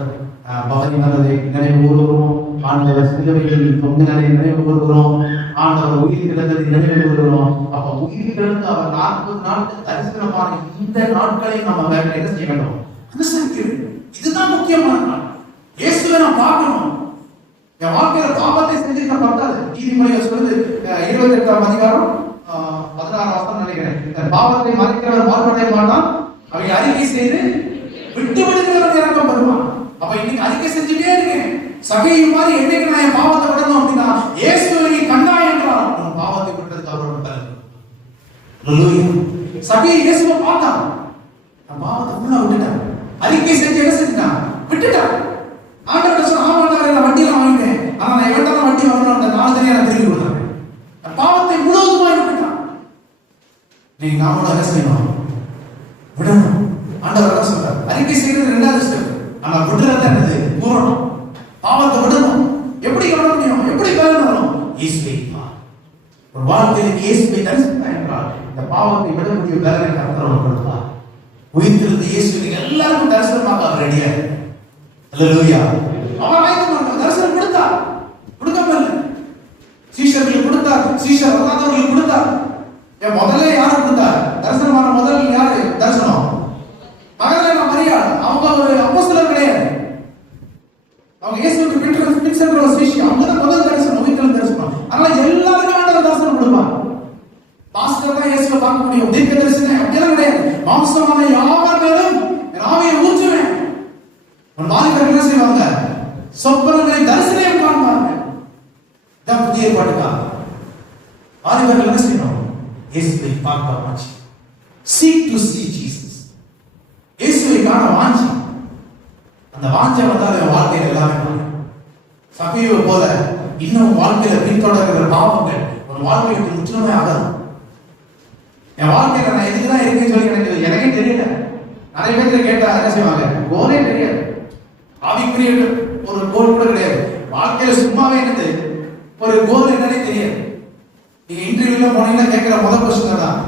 பவனி வந்ததை நினைவு கூறுகிறோம், ஆண்டவர் சிலுவையில் தொங்கினதை நினைவு கூறுகிறோம், ஆண்டவர் உயிர் திறந்ததை நினைவு கூறுகிறோம். அப்ப உயிர் திறந்து அவர் 40 நாட்கள் தரிசனமான இந்த நாட்களை நம்ம வேற என்ன செய்ய வேண்டும்? அனுசரிக்க வேண்டும். இதுதான் முக்கியமான நாள். இயேசுவை நாம் பார்க்கணும். என் வாழ்க்கையில பாவத்தை செஞ்சிருக்க பார்த்தாது. நீதிமொழிகள் சொல்லுது 28ஆம் அதிகாரம் 16ஆம் வசனம் நினைக்கிறேன். பாவத்தை மறைக்கிறவர் மாறுபடைய மாட்டான், அவை அறிக்கை செய்து விட்டு விடுகிறவன் இறக்கம் வருவான். அப்ப இன்னைக்கு அறிக்கை செஞ்சுட்டே இருக்கேன். சகையை மாதிரி என்னைக்கு நான் என் பாவத்தை விடணும் அப்படின்னா இயேசுவை கண்டா என்றால் உன் பாவத்தை விட்டதுக்கு அவரோட சகையை இயேசுவை பார்த்தான், நான் பாவத்தை ஃபுல்லா விட்டுட்டேன். அறிக்கை செஞ்சு என்ன செஞ்சுட்டான்? விட்டுட்டான். ஆண்டவர் சொன்ன ஆமாண்டவர் நான் வட்டியெல்லாம் வாங்கிட்டேன், ஆனா நான் எவ்வளவு வட்டி வாங்கணும் 4 தனியா நான் திரும்பி கொடுத்தேன். பாவத்தை முழுவதுமாக விட்டுட்டான். நீங்க நாமளும் என்ன செய்யணும்? விடணும். ஆண்டவர் என்ன சொல்றார்? அறிக்கை செய்யறது 2வது ஸ்டெப். ஆனா விடுறது என்னது? பூரணம். பாவத்தை விடணும். எப்படி விட முடியும்? எப்படி விடணும்? இயேசுவை ஒரு வாழ்க்கையில் இயேசுவை தரிசித்தா என்றால் இந்த பாவத்தை விடக்கூடிய வேலை கர்த்தர் கொடுத்தார். உயிர்த்தெழுந்த இயேசுவை எல்லாருக்கும் தரிசனமாக அவர் ரெடியா. அல்லேலூயா. அவர் ஆயத்தமாக தரிசனம் கொடுத்தார். கொடுக்காம சீஷர்களுக்கு கொடுத்தார், சீஷர் அல்லாதவர்களுக்கு கொடுத்தார். முதல்ல யாரு கொடுத்தார்? தரிசனமான முதல் யாரு தரிசனம்? மகதலேனா மரியாள். அவங்க ஒரு அப்போஸ்தலர் கிடையாது, அவங்க இயேசுவுக்கு பின்சென்ற ஒரு சீஷியா. அவங்க தான் முதல் தரிசனம், உயிர்த்தெழுந்த தரிசனம். அதனால எல்லாருக்கும் ஆண்டவர் தரிசனம் கொடுப்பார். பாஸ்டர் தான் இயேசுவை பார்க்க முடியும், தீர்க்க தரிசனம் அப்படியெல்லாம் கிடையாது. மாம்சமான யாவர் மேலும் என் ஆவியை ஊற்றுவேன். ஒரு வாலிபர் என்ன செய்வாங்க? சொப்பனங்களை தரிசனம் காண்பாங்க. இதான் புதிய ஏற்பாடுக்கா? வாலிபர்கள் என்ன செய்யணும்? இயேசுவை பார்க்க வாஞ்சி. Seek to see Jesus. இயேசுவை காண வாஞ்சி. அந்த வாஞ்சை வந்தால் என் வாழ்க்கையில் எல்லாமே மாறும். சகையை போல இன்னும் வாழ்க்கையில பின்தொடர்கிற பாவங்கள் ஒரு வாழ்க்கைக்கு முற்றிலுமே ஆகணும். என் வாழ்க்கையில நான் எதுக்குதான் இருக்கேன்னு சொல்லி எனக்கே தெரியல. நிறைய பேர் கேட்டா என்ன செய்வாங்க, கோலே தெரியாது, ஆவிக்குரிய ஒரு கோல் கூட கிடையாது, வாழ்க்கையில சும்மாவே என்னது ஒரு கோல் என்னன்னே தெரியாது. நீங்க இன்டர்வியூல போனீங்கன்னா கேட்கிற முதல் கொஸ்டின் தான்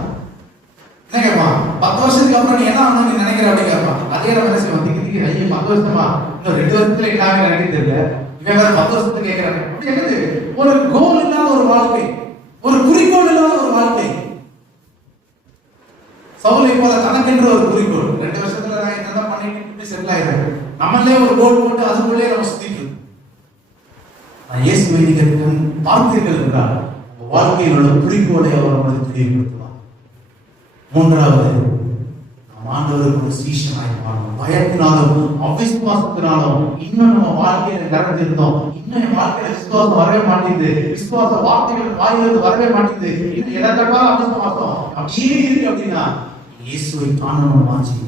என்ன கேட்பான், 10 வருஷத்துக்கு அப்புறம் நீ என்ன ஆகணும்னு நீ நினைக்கிற அப்படின்னு கேட்பான். அதே நம்ம என்ன செய்வோம், திக்கு ஐயோ 10 வருஷமா, இன்னும் 2 வருஷத்துல என்ன நினைக்க தெரியல, இவன் வேற 10 வருஷத்துக்கு கேட்கிறாங்க. அப்படி என்னது ஒரு கோல் இல்லாத ஒரு வாழ்க்கை, ஒரு குறிக்கோள் இல்லாத ஒரு வாழ்க்கை. சவுலை போல தனக்கென்று ஒரு குறிக்கோள், 2 வருஷத்துல நான் என்னதான் பண்ணிட்டு செட்டில் ஆயிடுறேன், நம்மளே ஒரு கோல் போட்டு அதுக்குள்ளே நம்ம சுத்திட்டு நான் இயேசுவை நீங்கள் பார்த்தீர்கள் என்றால் வாழ்க்கையில் உள்ள குறிக்கோளை அவர் நம்மளுக்கு தெரியப்படுத்துவார். மூன்றாவது, நாம் ஆண்டவருக்கு ஒரு சீஷனாய் மாறணும். பயத்தினாலும் அவிசுவாசத்தினாலும் இன்னும் நம்ம வாழ்க்கையில நிறைந்திருந்தோம், இன்னும் என் வாழ்க்கையில விசுவாசம் வரவே மாட்டேங்குது, விசுவாச வார்த்தைகள் வாயிலிருந்து வரவே மாட்டேங்குது, இன்னும் எதற்காக அவிசுவாசம் அப்படியே இருக்கு அப்படின்னா இயேசுவை காணணும் வாஞ்சிங்க.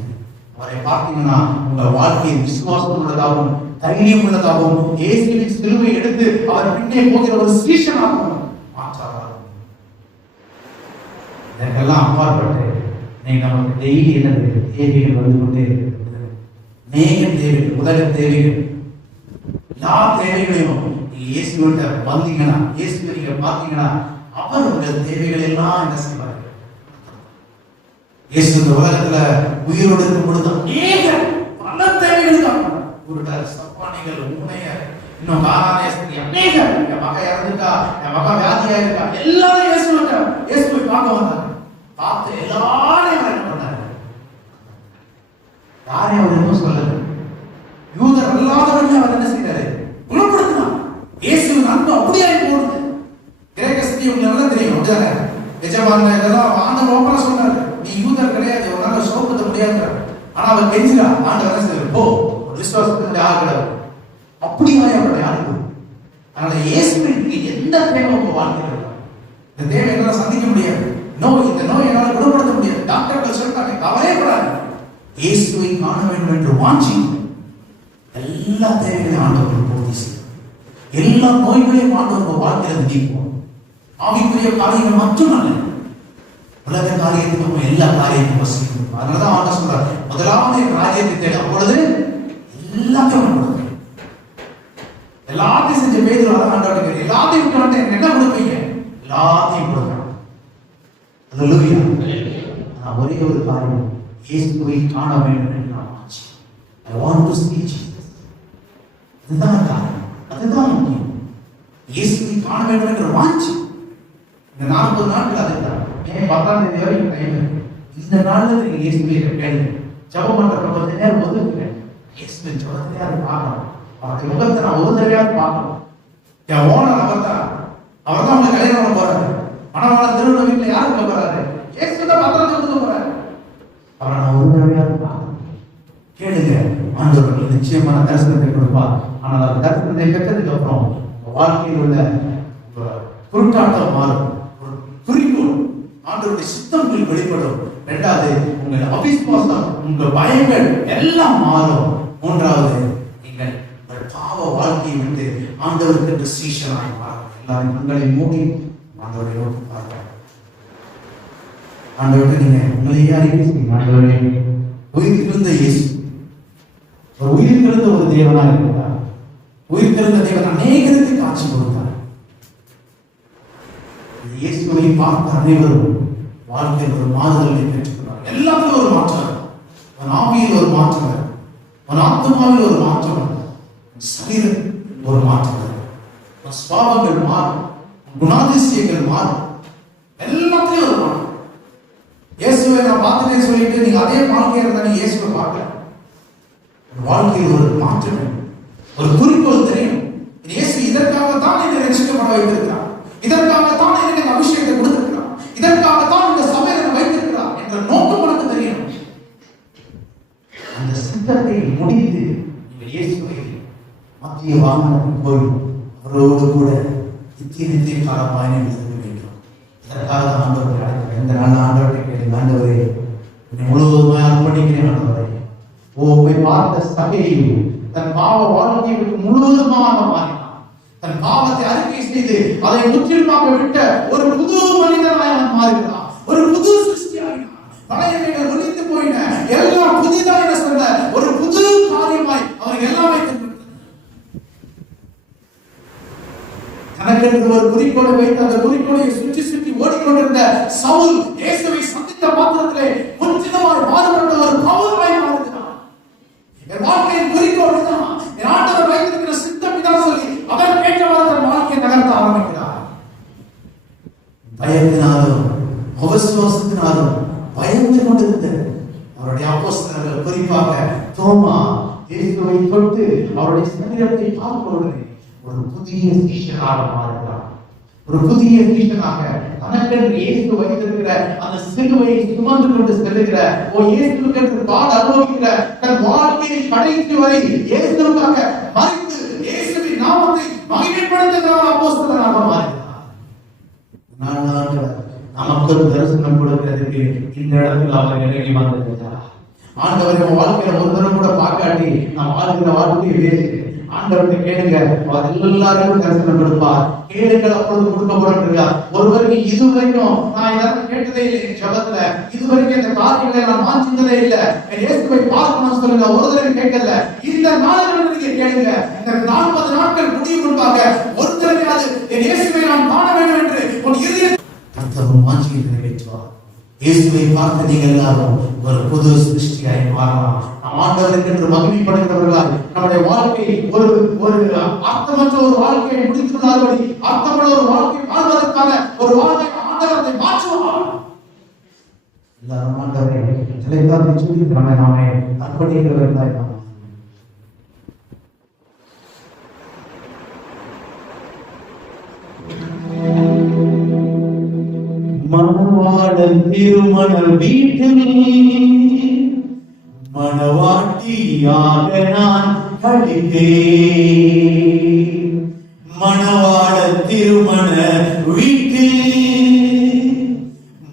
அவரை பார்த்தீங்கன்னா உங்க வாழ்க்கையின் விசுவாசம் உள்ளதாகவும் தைரியம் உள்ளதாகவும் இயேசுவின் சிலுவை எடுத்து அவர் பின்னே போகிற ஒரு சீஷனாகவும் மாற்றார். இதற்கெல்லாம் அப்பாற்பட்டு நீங்க நமக்கு டெய்லி என்ன தேவைகள் வந்து கொண்டே இருக்கிறது, அநேக தேவைகள், உலக தேவைகள், எல்லா தேவைகளையும் நீங்க இயேசுவிட்ட வந்தீங்கன்னா, இயேசுவை நீங்க பார்த்தீங்கன்னா அவர் உங்கள் தேவைகள் எல்லாம் என்ன செய்வார். இயேசு இந்த உலகத்துல உயிரோடு இருக்கும் பொழுது அநேக பல தேவைகள் உருட்டார், சப்பானிகள், உண்மையர், இன்னும் காரணம் அநேக, என் மகன் இறந்துட்டா, என் மகன் வியாதியா இருக்கா, எல்லாரும் இயேசுவை பார்க்க வந்தாங்க. பார்த்து எல்லாரையும் என்ன பண்ணாரு, யாரையும் அவர் எதுவும் சொல்லல, யூதர் அல்லாதவர்களையும் அவர் என்ன செய்தாரு, குணப்படுத்தினார். இயேசுவின் அன்பு அப்படியே போடுது. கிரேக்க ஸ்திரீ உங்களுக்கு நல்லா தெரியும், அப்படிதானே, எஜமான இதெல்லாம் ஆண்டவர் ஓப்பனா சொன்னாரு, நீ யூதர் கிடையாது, உன்னால சோப்பத்த முடியாது, ஆனா அவர் கெஞ்சிரா, ஆண்டவர் என்ன செய்வார், போ விசுவாசத்தினுடைய ஆகிறது அப்படியே அவருடைய அன்பு. அதனால இயேசுவிற்கு எந்த தேவை உங்க வாழ்க்கையில் இந்த தேவை என்னால சந்திக்க முடியாது, இந்த நோய் என்னால குணப்படுத்த முடியாது, டாக்டர்கள் சொல்லிட்டாங்க, கவலைப்படாது, இயேசுவை காண வேண்டும் என்று வாஞ்சி எல்லா தேவைகளையும் ஆண்டவர் பூர்த்தி செய்யும். எல்லா நோய்களையும் ஆண்டவர் வாழ்க்கையில நீக்குவோம். ஆவிக்குரிய காரியங்கள் மட்டுமல்ல, உலக காரியத்துக்கு நம்ம எல்லா காரியத்தையும் வசிக்கணும். அதனாலதான் ஆண்டவர் சொல்றாரு, முதலாவது ராஜ்யத்தை தேட, அப்பொழுது எல்லாத்தையும் கொடுப்பேன். எல்லாத்தையும் செஞ்ச பேதுரு ஆண்டவருக்கு எல்லாத்தையும் விட்டு என்ன கொடுப்பீங்க, எல்லாத்தையும் கொடுப்பேன். அல்லேலூயா. நான் ஒரே ஒரு காரியம், இயேசுவை காண வேண்டும் என்று நான் வாஞ்சி. I want to see Jesus. இதுதான் காரியம், அதுதான் முக்கியம். இயேசுவை காண வேண்டும் என்று வாஞ்சி. இந்த 40 நாட்கள் அதுதான். மே 10ஆம் தேதி வரைக்கும் டைம் இருக்கு. இந்த நாள்ல நீங்க இயேசுவை கேளுங்க, ஜெபம் பண்ற கொஞ்ச நேரம் ஒதுக்குங்க, இயேசுவின் ஜெபத்தை யாரும் பார்க்கணும், அவருடைய முகத்தை நான் ஒரு தடவையாவது பார்க்கணும். என் ஓனர் அவர் தான் உங்களை கல்யாணம் பண்ண போறாரு, மணவாள திருமண வீட்டில் யாருக்கு போறாரு, இயேசு தான் பத்திரம் கொடுக்க போறாரு, அவரை நான் ஒரு தடவையாவது பார்க்கணும். கேளுங்க, ஆண்டவர் நிச்சயமான தரிசனத்தை கொடுப்பார். ஆனால் அந்த தரிசனத்தை பெற்றதுக்கு அப்புறம் வாழ்க்கையில் உள்ள குருட்டாட்டம் மாறும், ஒரு குறிக்கோள், ஆண்டவருடைய சித்தங்கள் வெளிப்படும். இரண்டாவது, உங்கள் அவிசுவாசம், உங்கள் பயங்கள் எல்லாம் மாறும். மூன்றாவது, நீங்கள் பாவ வாழ்க்கையை விட்டு ஆண்டவருக்கு என்று சீஷனாய் மாறும். எல்லாரும் கண்களை மூடி ஆண்டவரை நோக்கி பார்ப்பார். ஆண்டவருக்கு நீங்க உங்களையே அறிக்கை செய்யுங்க, ஆண்டவரே உயிர்த்தெழுந்த இயேசு, ஒரு உயிர்த்தெழுந்த ஒரு தேவனாக இருந்தார். உயிர்த்தெழுந்த தேவன் அநேகருக்கு காட்சி கொடுத்தார். இயேசுவை பார்த்த அனைவரும் வாழ்க்கையில் ஒரு மாறுதலை பெற்றுக்கிறார். எல்லாத்துக்கும் ஒரு மாற்றம், உன் ஆவியில் ஒரு மாற்றம், உன் ஆத்மாவில் ஒரு மாற்றம், சரீரம் ஒரு மாற்றம், உன் சுபாவங்கள் மாறும், குணாதிசயங்கள் மாறும், எல்லாத்தையும் ஒரு மாற்றம். இயேசுவை நான் பார்த்துட்டே சொல்லிட்டு நீங்க அதே வாழ்க்கையா இருந்தா நீங்க இயேசுவை பார்க்கல. வாழ்க்கையில் ஒரு மாற்றம், ஒரு குறிக்கோள் தெரியும். இயேசு இதற்காகத்தான் என்னை ரட்சிக்கப்பட வைத்திருக்கிறார், இதற்காகத்தான் எனக்கு அபிஷேகத்தை கொடுத்திருக்கிறார், இதற்காகத்தான் இந்த சபையை வைத்திருக்கிறார் என்ற நோக்கம் எனக்கு தெரியும். அந்த சித்தத்தை முடித்து நீங்கள் இயேசுவை மத்திய வாகனத்தில் போய் அவரோடு கூட நித்திய கால பயணம் செய்ய வேண்டும். இதற்காக ஆண்டவரை அழைக்கிறேன். இந்த நாள் ஆண்டவரை கேளுங்க, ஆண்டவரே முழுவதுமாக அர்ப்பணிக்கிறேன். ஆண்டவரை உம்மை பார்த்த சகையையும் தன் பாவ வாழ்க்கையை விட்டு முழுவதுமாக மாறினார். தன் பாவத்தை அறிக்கை செய்து அதை முற்றிலுமாக விட்ட ஒரு புது மனிதனாக மாறுகிறார், ஒரு புது சிருஷ்டியாகினார், பழையவைகள் ஒழித்து போயின, எல்லாம் புதிதாக என்ன சொல்ல ஒரு புது காரியமாய் அவர் எல்லாமே தனக்கென்று ஒரு குறிக்கோளை வைத்து அந்த குறிக்கோளை சுற்றி சுற்றி ஓடிக்கொண்டிருந்த சவுல் இயேசுவை சந்தித்த மாத்திரத்திலே முற்றிலுமாய் மாறுபட்ட ஒரு பவுலாய் மாறுகிறார். என் வாழ்க்கையின் குறிக்கோள் தான், என் ஆண்டவர் வைத்திருக்கிற சித்தம் இதான் சொல்லி அவர் கேட்டவாறு தன் வாழ்க்கையை நகர்த்த ஆரம்பிக்கிறார். பயத்தினாலும் அவசுவாசத்தினாலும் பயந்து கொண்டிருந்த அவருடைய அப்போஸ்தலர்கள், குறிப்பாக தோமா, இயேசுவை தொட்டு அவருடைய சரீரத்தை பார்த்த உடனே ஒரு புதிய சீஷனாக மாறுகிறார். ஒரு புதிய சீஷனாக தனக்கென்று இயேசு வைத்திருக்கிற அந்த சிலுவையை சுமந்து கொண்டு செல்லுகிற, இயேசுக்கென்று பாட அனுபவிக்கிற தன் வாழ்க்கையை கடைசி வரை இயேசுக்காக மறித்து இயேசுவின் நாமத்தை மகிமைப்படுத்துகிற அப்போஸ்தலனாக மாறுகிறார். நமக்கு ஒரு தரிசனம் கொடுக்கிறதுக்கு இந்த இடத்தில் அவர் இறங்கி வந்திருக்கிறார். ஆண்டவர் வாழ்க்கையில ஒரு தரம் கூட பார்க்காட்டி நாம் வாழ்கிற வாழ்க்கையை வேறு. ஆண்டவர்கிட்ட கேளுங்க, அவர் எல்லாருக்கும் தரிசனம் கொடுப்பார். கேளுங்கள், அப்பொழுது கொடுக்கப்பட்டிருக்கார். ஒருவருக்கு இதுவரைக்கும் நான் இதெல்லாம் கேட்டதே இல்லை, ஜபத்துல இதுவரைக்கும் இந்த காரியங்களை நான் வாஞ்சித்ததே இல்லை, இயேசுவை பார்க்கணும் சொல்லுங்க, ஒரு தடவை கேட்கல. இந்த நாளுக்கு நீங்க கேளுங்க, இந்த 40 நாட்கள் முடியும் முன்பாக ஒரு தடவையாவது என் இயேசுவை நான் காண வேண்டும் என்று உன் இதய கர்த்தரும் வாஞ்சியை நிறைவேற்றுவார். இயேசுவை பார்த்து நீங்கள் எல்லாரும் ஒரு புது சிருஷ்டியாய் மாறலாம். நம் ஆண்டவருக்கு என்று மகிமைப்படுகிறவர்களால் நம்முடைய வாழ்க்கை ஒரு அர்த்தமற்ற ஒரு வாழ்க்கையை முடித்துள்ளார்கள். அர்த்தமுள்ள ஒரு வாழ்க்கை வாழ்வதற்கான ஒரு வாழ்க்கை ஆண்டவரை மாற்றுவார். எல்லாரும் ஆண்டவரை நிலைக்காக சொல்லி நாமே அர்ப்பணிக்கிறவர்களாய் நாம் மணவாளன் திருமண வீட்டில் மணவாட்டியாக நான் கழித்தேன். மணவாளன் திருமண வீட்டில்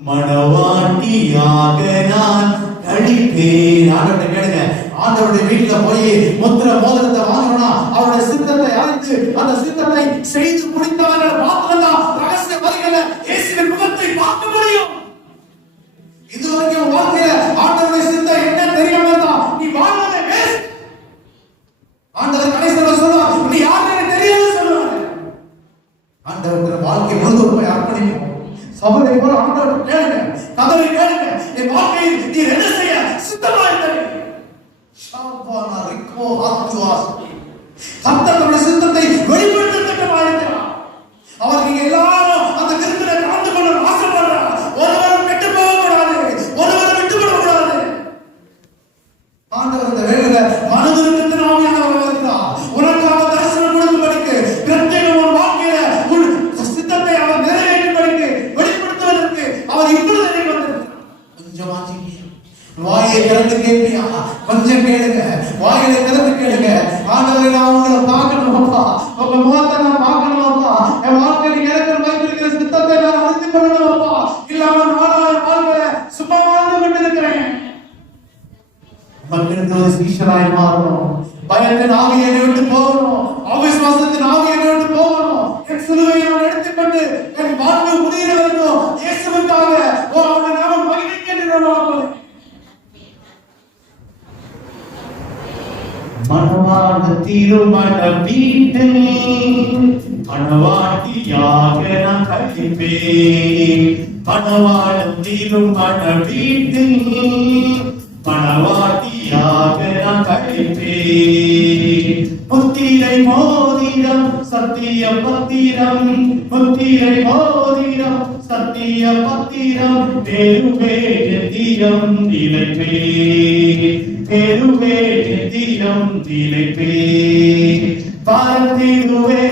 மணவாட்டியாக நான் கழித்தேன். ஆண்டவரை கேளுங்க, ஆண்டவருடைய வீட்டுல போய் முத்திர மோதிரத்தை வாங்கணும்னா அவருடைய சித்தத்தை அறிந்து அந்த சித்தத்தை செய்து முடித்தவர்கள் மாத்திரம்தான் ரகசிய வரிகளை இயேசுவின் முகத்தை பார்க்க முடியும். இதுவரைக்கும் வாழ்க்கையில ஆண்டவருடைய சித்தம் என்ன தெரியாம தான் நீ வாழ்வதை வேஸ்ட். ஆண்டவர் கடைசியில சொல்லுவார், நீ யாருன்னு தெரியாது சொல்லுவாரு. ஆண்டவருடைய வாழ்க்கை முழுவதும் அர்ப்பணிப்போம். சபையை போல ஆண்டவர் கேளுங்க, கதவை கேளுங்க, என் வாழ்க்கையில் நீ என்ன செய்ய சித்தமா இருக்கிறீங்க. கர்த்தருடைய சித்தத்தை வெளிப்படுத்தத்தக்கமாக இருக்கிறார். அவர் நீங்க எல்லாரும் அந்த விருந்தில கலந்து கொள்ள ஆசைப்படுறார். ஒருவரும் கெட்டு போகக்கூடாது, ஒருவரும் விட்டு விடக்கூடாது. ஆண்டவர் இந்த வேளையில மனதிற்கு ஆவியானவர் வருகிறார். உனக்காக தரிசனம் கொடுக்கும்படிக்கு பிரத்யேகம் உன் வாழ்க்கையில உன் சித்தத்தை அவர் நிறைவேற்றும்படிக்கு வெளிப்படுத்துவதற்கு அவர் இப்பொழுது வந்திருக்கிறார். கொஞ்சம் வாயை திறந்து கேட்பியா? கொஞ்சம் கேளுங்க, வாயில திறந்து கேளுங்க. ஆண்டவரை நான் உங்களை பார்க்கணுமாப்பா, உங்க முகத்தை நான் பார்க்கணுமாப்பா, என் வாழ்க்கையில் எனக்கு வைத்திருக்கிற சித்தத்தை நான் அறிந்து கொள்ளணுமாப்பா, இல்லாம நானும் வாழ்க்கையில சும்மா வாழ்ந்து கொண்டிருக்கிறேன். மக்களுக்கு ஒரு சீஷராய் மாறணும். பயத்தின் ஆவியை விட்டு போகணும், அவிசுவாசத்தின் ஆவியை விட்டு போகணும். என் சிலுவையை நான் எடுத்துக்கொண்டு என் வாழ்வு முடிகிற வரைக்கும் இயேசுவுக்காக அவருடைய நாமம் மகிமைக்கேற்று மணவாள திருமண வீட்டில் மணவாட்டியாக நான் கழிப்பேன். மணவாள திருமண வீட்டில் மணவாட்டியாக நான் கழிப்பேன். முத்திரை மோதிரம் சத்திய பத்திரம், முத்திரை மோதிரம் சத்திய பத்திரம், பெருவே நித்தியம் நிலைப்பே, பெருவே நித்தியம் நிலைப்பே. பறந்திடுவே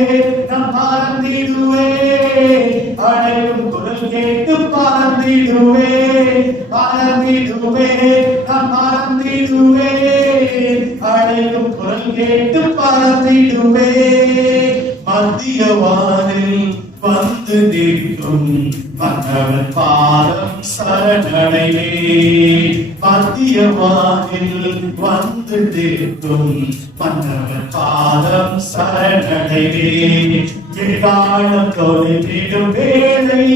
நான் பறந்திடுவே, அடையும் குரல் கேட்டு பறந்திடுவே, பறந்திடுவே நான் பறந்திடுவே, அடையும் குரல் கேட்டு பறந்திடுவே. மத்திய வானில் வந்து நிற்கும் மன்னவன் பாதம் சரணடைவே, மத்திய வானில் வந்து திருக்கும் மன்னவன் பாதம் சரணடைவே எக்காலம் தொலைத்திடும் வேலை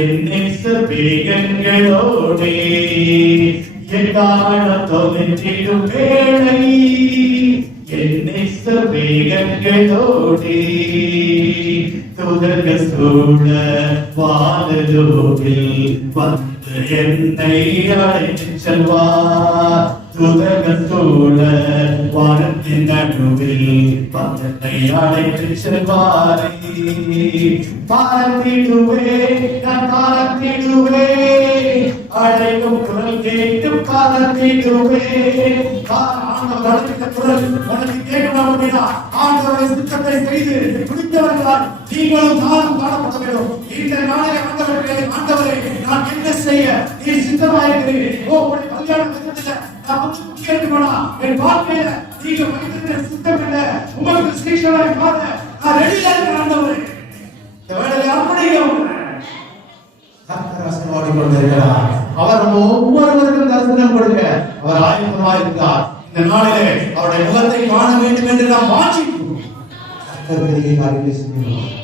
என்னை வேகங்களோடே எக்காலம் தொலைத்திடும் வேலை என்னை வேகங்களோடே துதர்கள் சூழ வானலோவில் வந்து என்னை அழைத்து செல்வார். துதர்கள் சூழ வானத்தின் நடுவில் வந்து அழைத்து செல்வாரே. பார்த்திடுவே நான் பார்த்திடுவே அழைக்கும் குரல் கேட்டு பார்த்திடுவே. குரல் உனக்கு கேட்கணும் அப்படின்னா ஆண்டவருடைய சித்தத்தை செய்து முடித்தவர்களால் நீங்களும் நானும் காணப்பட வேண்டும். இந்த நாளை ஆண்டவரை நான் என்ன செய்ய நீ சித்தமாயிருக்கிறேன். உங்களுடைய கல்யாண திட்டத்துல நான் வந்து கேட்கணும்னா என் வாழ்க்கையில நீங்க வைத்திருக்கிற சித்தம் இல்லை, உங்களுக்கு சீக்கிரமாக மாற நான் ரெடியா இருக்கிறேன். ஆண்டவரே இந்த வேலையை அர்ப்பணிக்கிறோம். கர்த்தர் கொண்டிருக்கிறார். அவர் நம்ம ஒவ்வொருவருக்கும் தரிசனம் கொடுக்க அவர் ஆயத்தமாக இருக்கிறார். இந்த நாளிலே அவருடைய முகத்தை காண வேண்டும் என்று நாம் வாஞ்சிக்கிறோம். கர்த்தர் பெரிய காரியங்களை செய்கிறார்.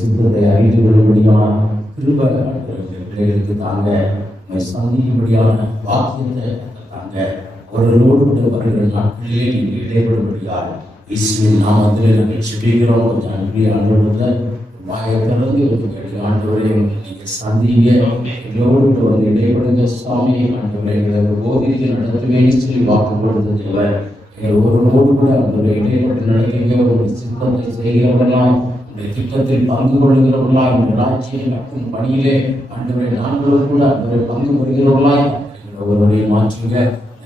சித்தத்தை அறிந்து கொள்ளும்படியான கிருபை பிள்ளைகளுக்கு தாங்க, சந்திக்கும்படியான வாக்கியத்தை தாங்க. அவர்களோடு கூட வருகிற நாட்களிலே நீங்கள் இடைபடும்படியாக இயேசுவின் நாமத்திலே நாங்கள் செபிக்கிறோம். கொஞ்சம் அன்பி ஆண்டவரத்தை வாயை திறந்து ஆண்டவரை நீங்கள் சந்திங்க, எங்களோடு கூட வந்து இடைபடுங்க சுவாமி. ஆண்டவரை எங்களுக்கு போதித்து நடத்துவேன்னு சொல்லி வாக்கு கொடுத்ததில்லை. எங்கள் ஒருவரோடு கூட ஆண்டவரை இடைப்பட்டு நடத்துங்க. ஒரு சித்தத்தை செய்கிறவர்களாம், உடைய திட்டத்தில் பங்கு கொள்ளுகிறவர்களாய், உடைய ராஜ்யம் நடக்கும் பணியிலே ஆண்டவரை நாங்களும் கூட ஆண்டவரை பங்கு பெறுகிறவர்களாய் ஒருவரை மாற்றுங்க.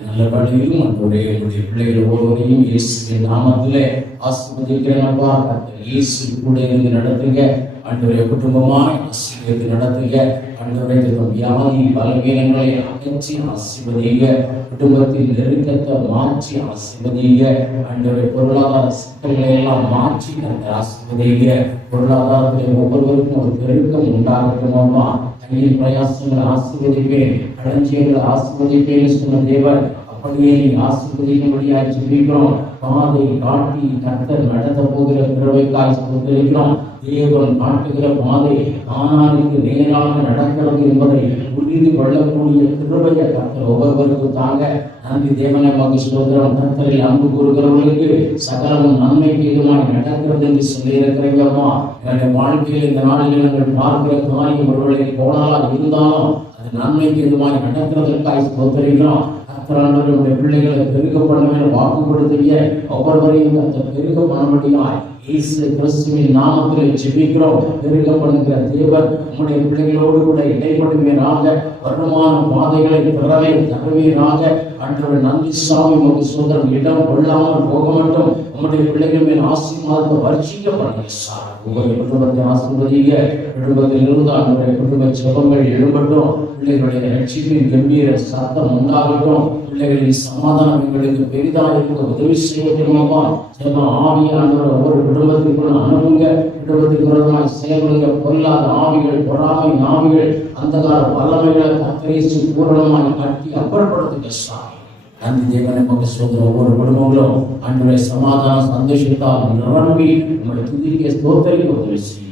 நல்ல பணியிலும் ஆண்டவரே உடைய பிள்ளைகள் ஒவ்வொருவரையும் இயேசுவின் நாமத்திலே ஆசீர்வதிக்கிறேன்ப்பா. இயேசு கூட இருந்து நடத்துங்க ஆண்டவரே. குடும்பமாய் ஆசீர்வதித்து நடத்துங்க ஆண்டவரே. வியாதி பலவீனங்களை அகற்றி ஆசீர்வதிங்க. குடும்பத்தில் நெருக்கத்தை மாற்றி ஆசீர்வதிங்க ஆண்டவரே. பொருளாதார சிக்கல்களை எல்லாம் மாற்றி அந்த ஆசீர்வதிங்க. பொருளாதாரத்தில் ஒவ்வொருவருக்கும் ஒரு பெருக்கம் உண்டாகட்டுமாமா. கையின் பிரயாசங்களை ஆசீர்வதிப்பேன், களஞ்சியங்களை ஆசீர்வதிப்பேன் சொன்ன தேவன் அப்படியே நீ ஆசீர்வதிக்கும்படியாக ஜெபிக்கிறோம். பாதை காட்டி கர்த்தர் நடத்த போகிற கிருபைக்காய் ஸ்தோத்திரிக்கிறோம். தேவன் காட்டுகிற பாதை ஆனாருக்கு நேராக நடக்கிறது என்பதை புரிந்து கொள்ளக்கூடிய கிருபையை கர்த்தர் ஒவ்வொருவருக்கும் தாங்க. நன்றி தேவனை மகி ஸ்தோத்திரம். கர்த்தரில் அன்பு கூறுகிறவர்களுக்கு சகலமும் நன்மைக்கு இதுமாய் நடக்கிறது என்று சொல்லியிருக்கிறீங்கம்மா. என்னுடைய வாழ்க்கையில் இந்த நாளில் நாங்கள் பார்க்கிற காரியம் ஒருவர்களை போனாலும் இருந்தாலும் அது நன்மைக்கு இதுமாய் நடக்கிறதற்காய் ஸ்தோத்திரிக்கிறோம். கர்த்தராண்டவருடைய பிள்ளைகளை பெருக பண்ண வாக்கு கொடுத்தீங்க. ஒவ்வொருவரையும் அந்த பெருக பண்ணபடியாய் இயேசு கிறிஸ்துவின் நாமத்தில் ஜெபிக்கிறோம். பெருக பண்ணுகிற தேவன் உம்முடைய பிள்ளைகளோடு கூட இடைப்படுவீராக. வருமான பாதைகளை பிறரை தருவீராக. அன்று நன்றி சாமி உங்க சோதரன் இடம் கொள்ளாமல் போக மாட்டோம். உம்முடைய பிள்ளைகள் மேல் ஆசீர்வாதத்தை வர்ஷிக்க பண்ணுங்க சார். உங்களுடைய குடும்பத்தை ஆசீர்வதிங்க. குடும்பத்தில் இருந்து அவருடைய குடும்ப ஜெபங்கள் எழும்பட்டும். பிள்ளைகளுடைய ரட்சிப்பின் கம்பீர சத்தம் உண்டாகட்டும். பிள்ளைகளின் சமாதானம் எங்களுக்கு பெரிதாக இருக்க உதவி செய்யட்டுமாப்பா. ஜெப ஆவியானவர் ஒவ்வொரு குடும்பத்திற்குள்ள அனுப்புங்க. குடும்பத்திற்கு விரோதமாக செயல்படுங்க. பொல்லாத ஆவிகள், பொறாமை ஆவிகள், அந்தகார வல்லமைகளை கத்தரிசி பூரணமாய் கட்டி அப்புறப்படுத்துங்க சாமி. நன்றி தேவனை பக்க சோதர ஒவ்வொரு குடும்பங்களும் அன்றைய சமாதான சந்தோஷத்தால் நிரம்பி உங்களுடைய துதிக்க ஸ்தோத்திரிக்க உதவி செய்ய.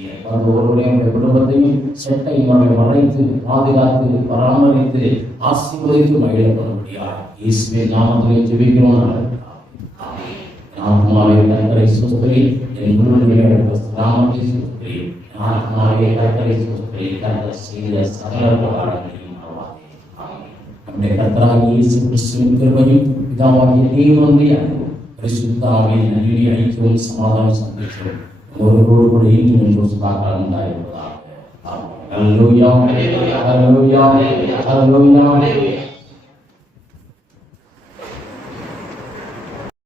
ஒருவரையும் உங்களுடைய குடும்பத்தையும் செட்டை மறைத்து பாதுகாத்து பராமரித்து ஆசீர்வதித்து மகிழப்படும்படியா இயேசுவின் நாமத்திலே ஜெபிக்கிறோம். ஆத்மாவே கர்த்தரை ஸ்தோத்திரி, என் முழுமையை நாமத்தை ஸ்தோத்திரி. ஆத்மாவே கர்த்தரை ஸ்தோத்திரி, கர்த்தர் செய்த சகல உபகாரங்களையும் நம்முடைய கர்த்தராகிய இயேசு கிறிஸ்துவின் கிருபையும் பிதாவாகிய தேவனுடைய அன்பும் பரிசுத்த ஆவியின் நன்றியை ஐக்கியமும் சமாதானம் சந்திக்கிறோம். ஒருவரோடு கூட இன்னும் என்று பார்க்கலாம் உண்டாயிருப்பதாக. Hallelujah. Hallelujah. Hallelujah.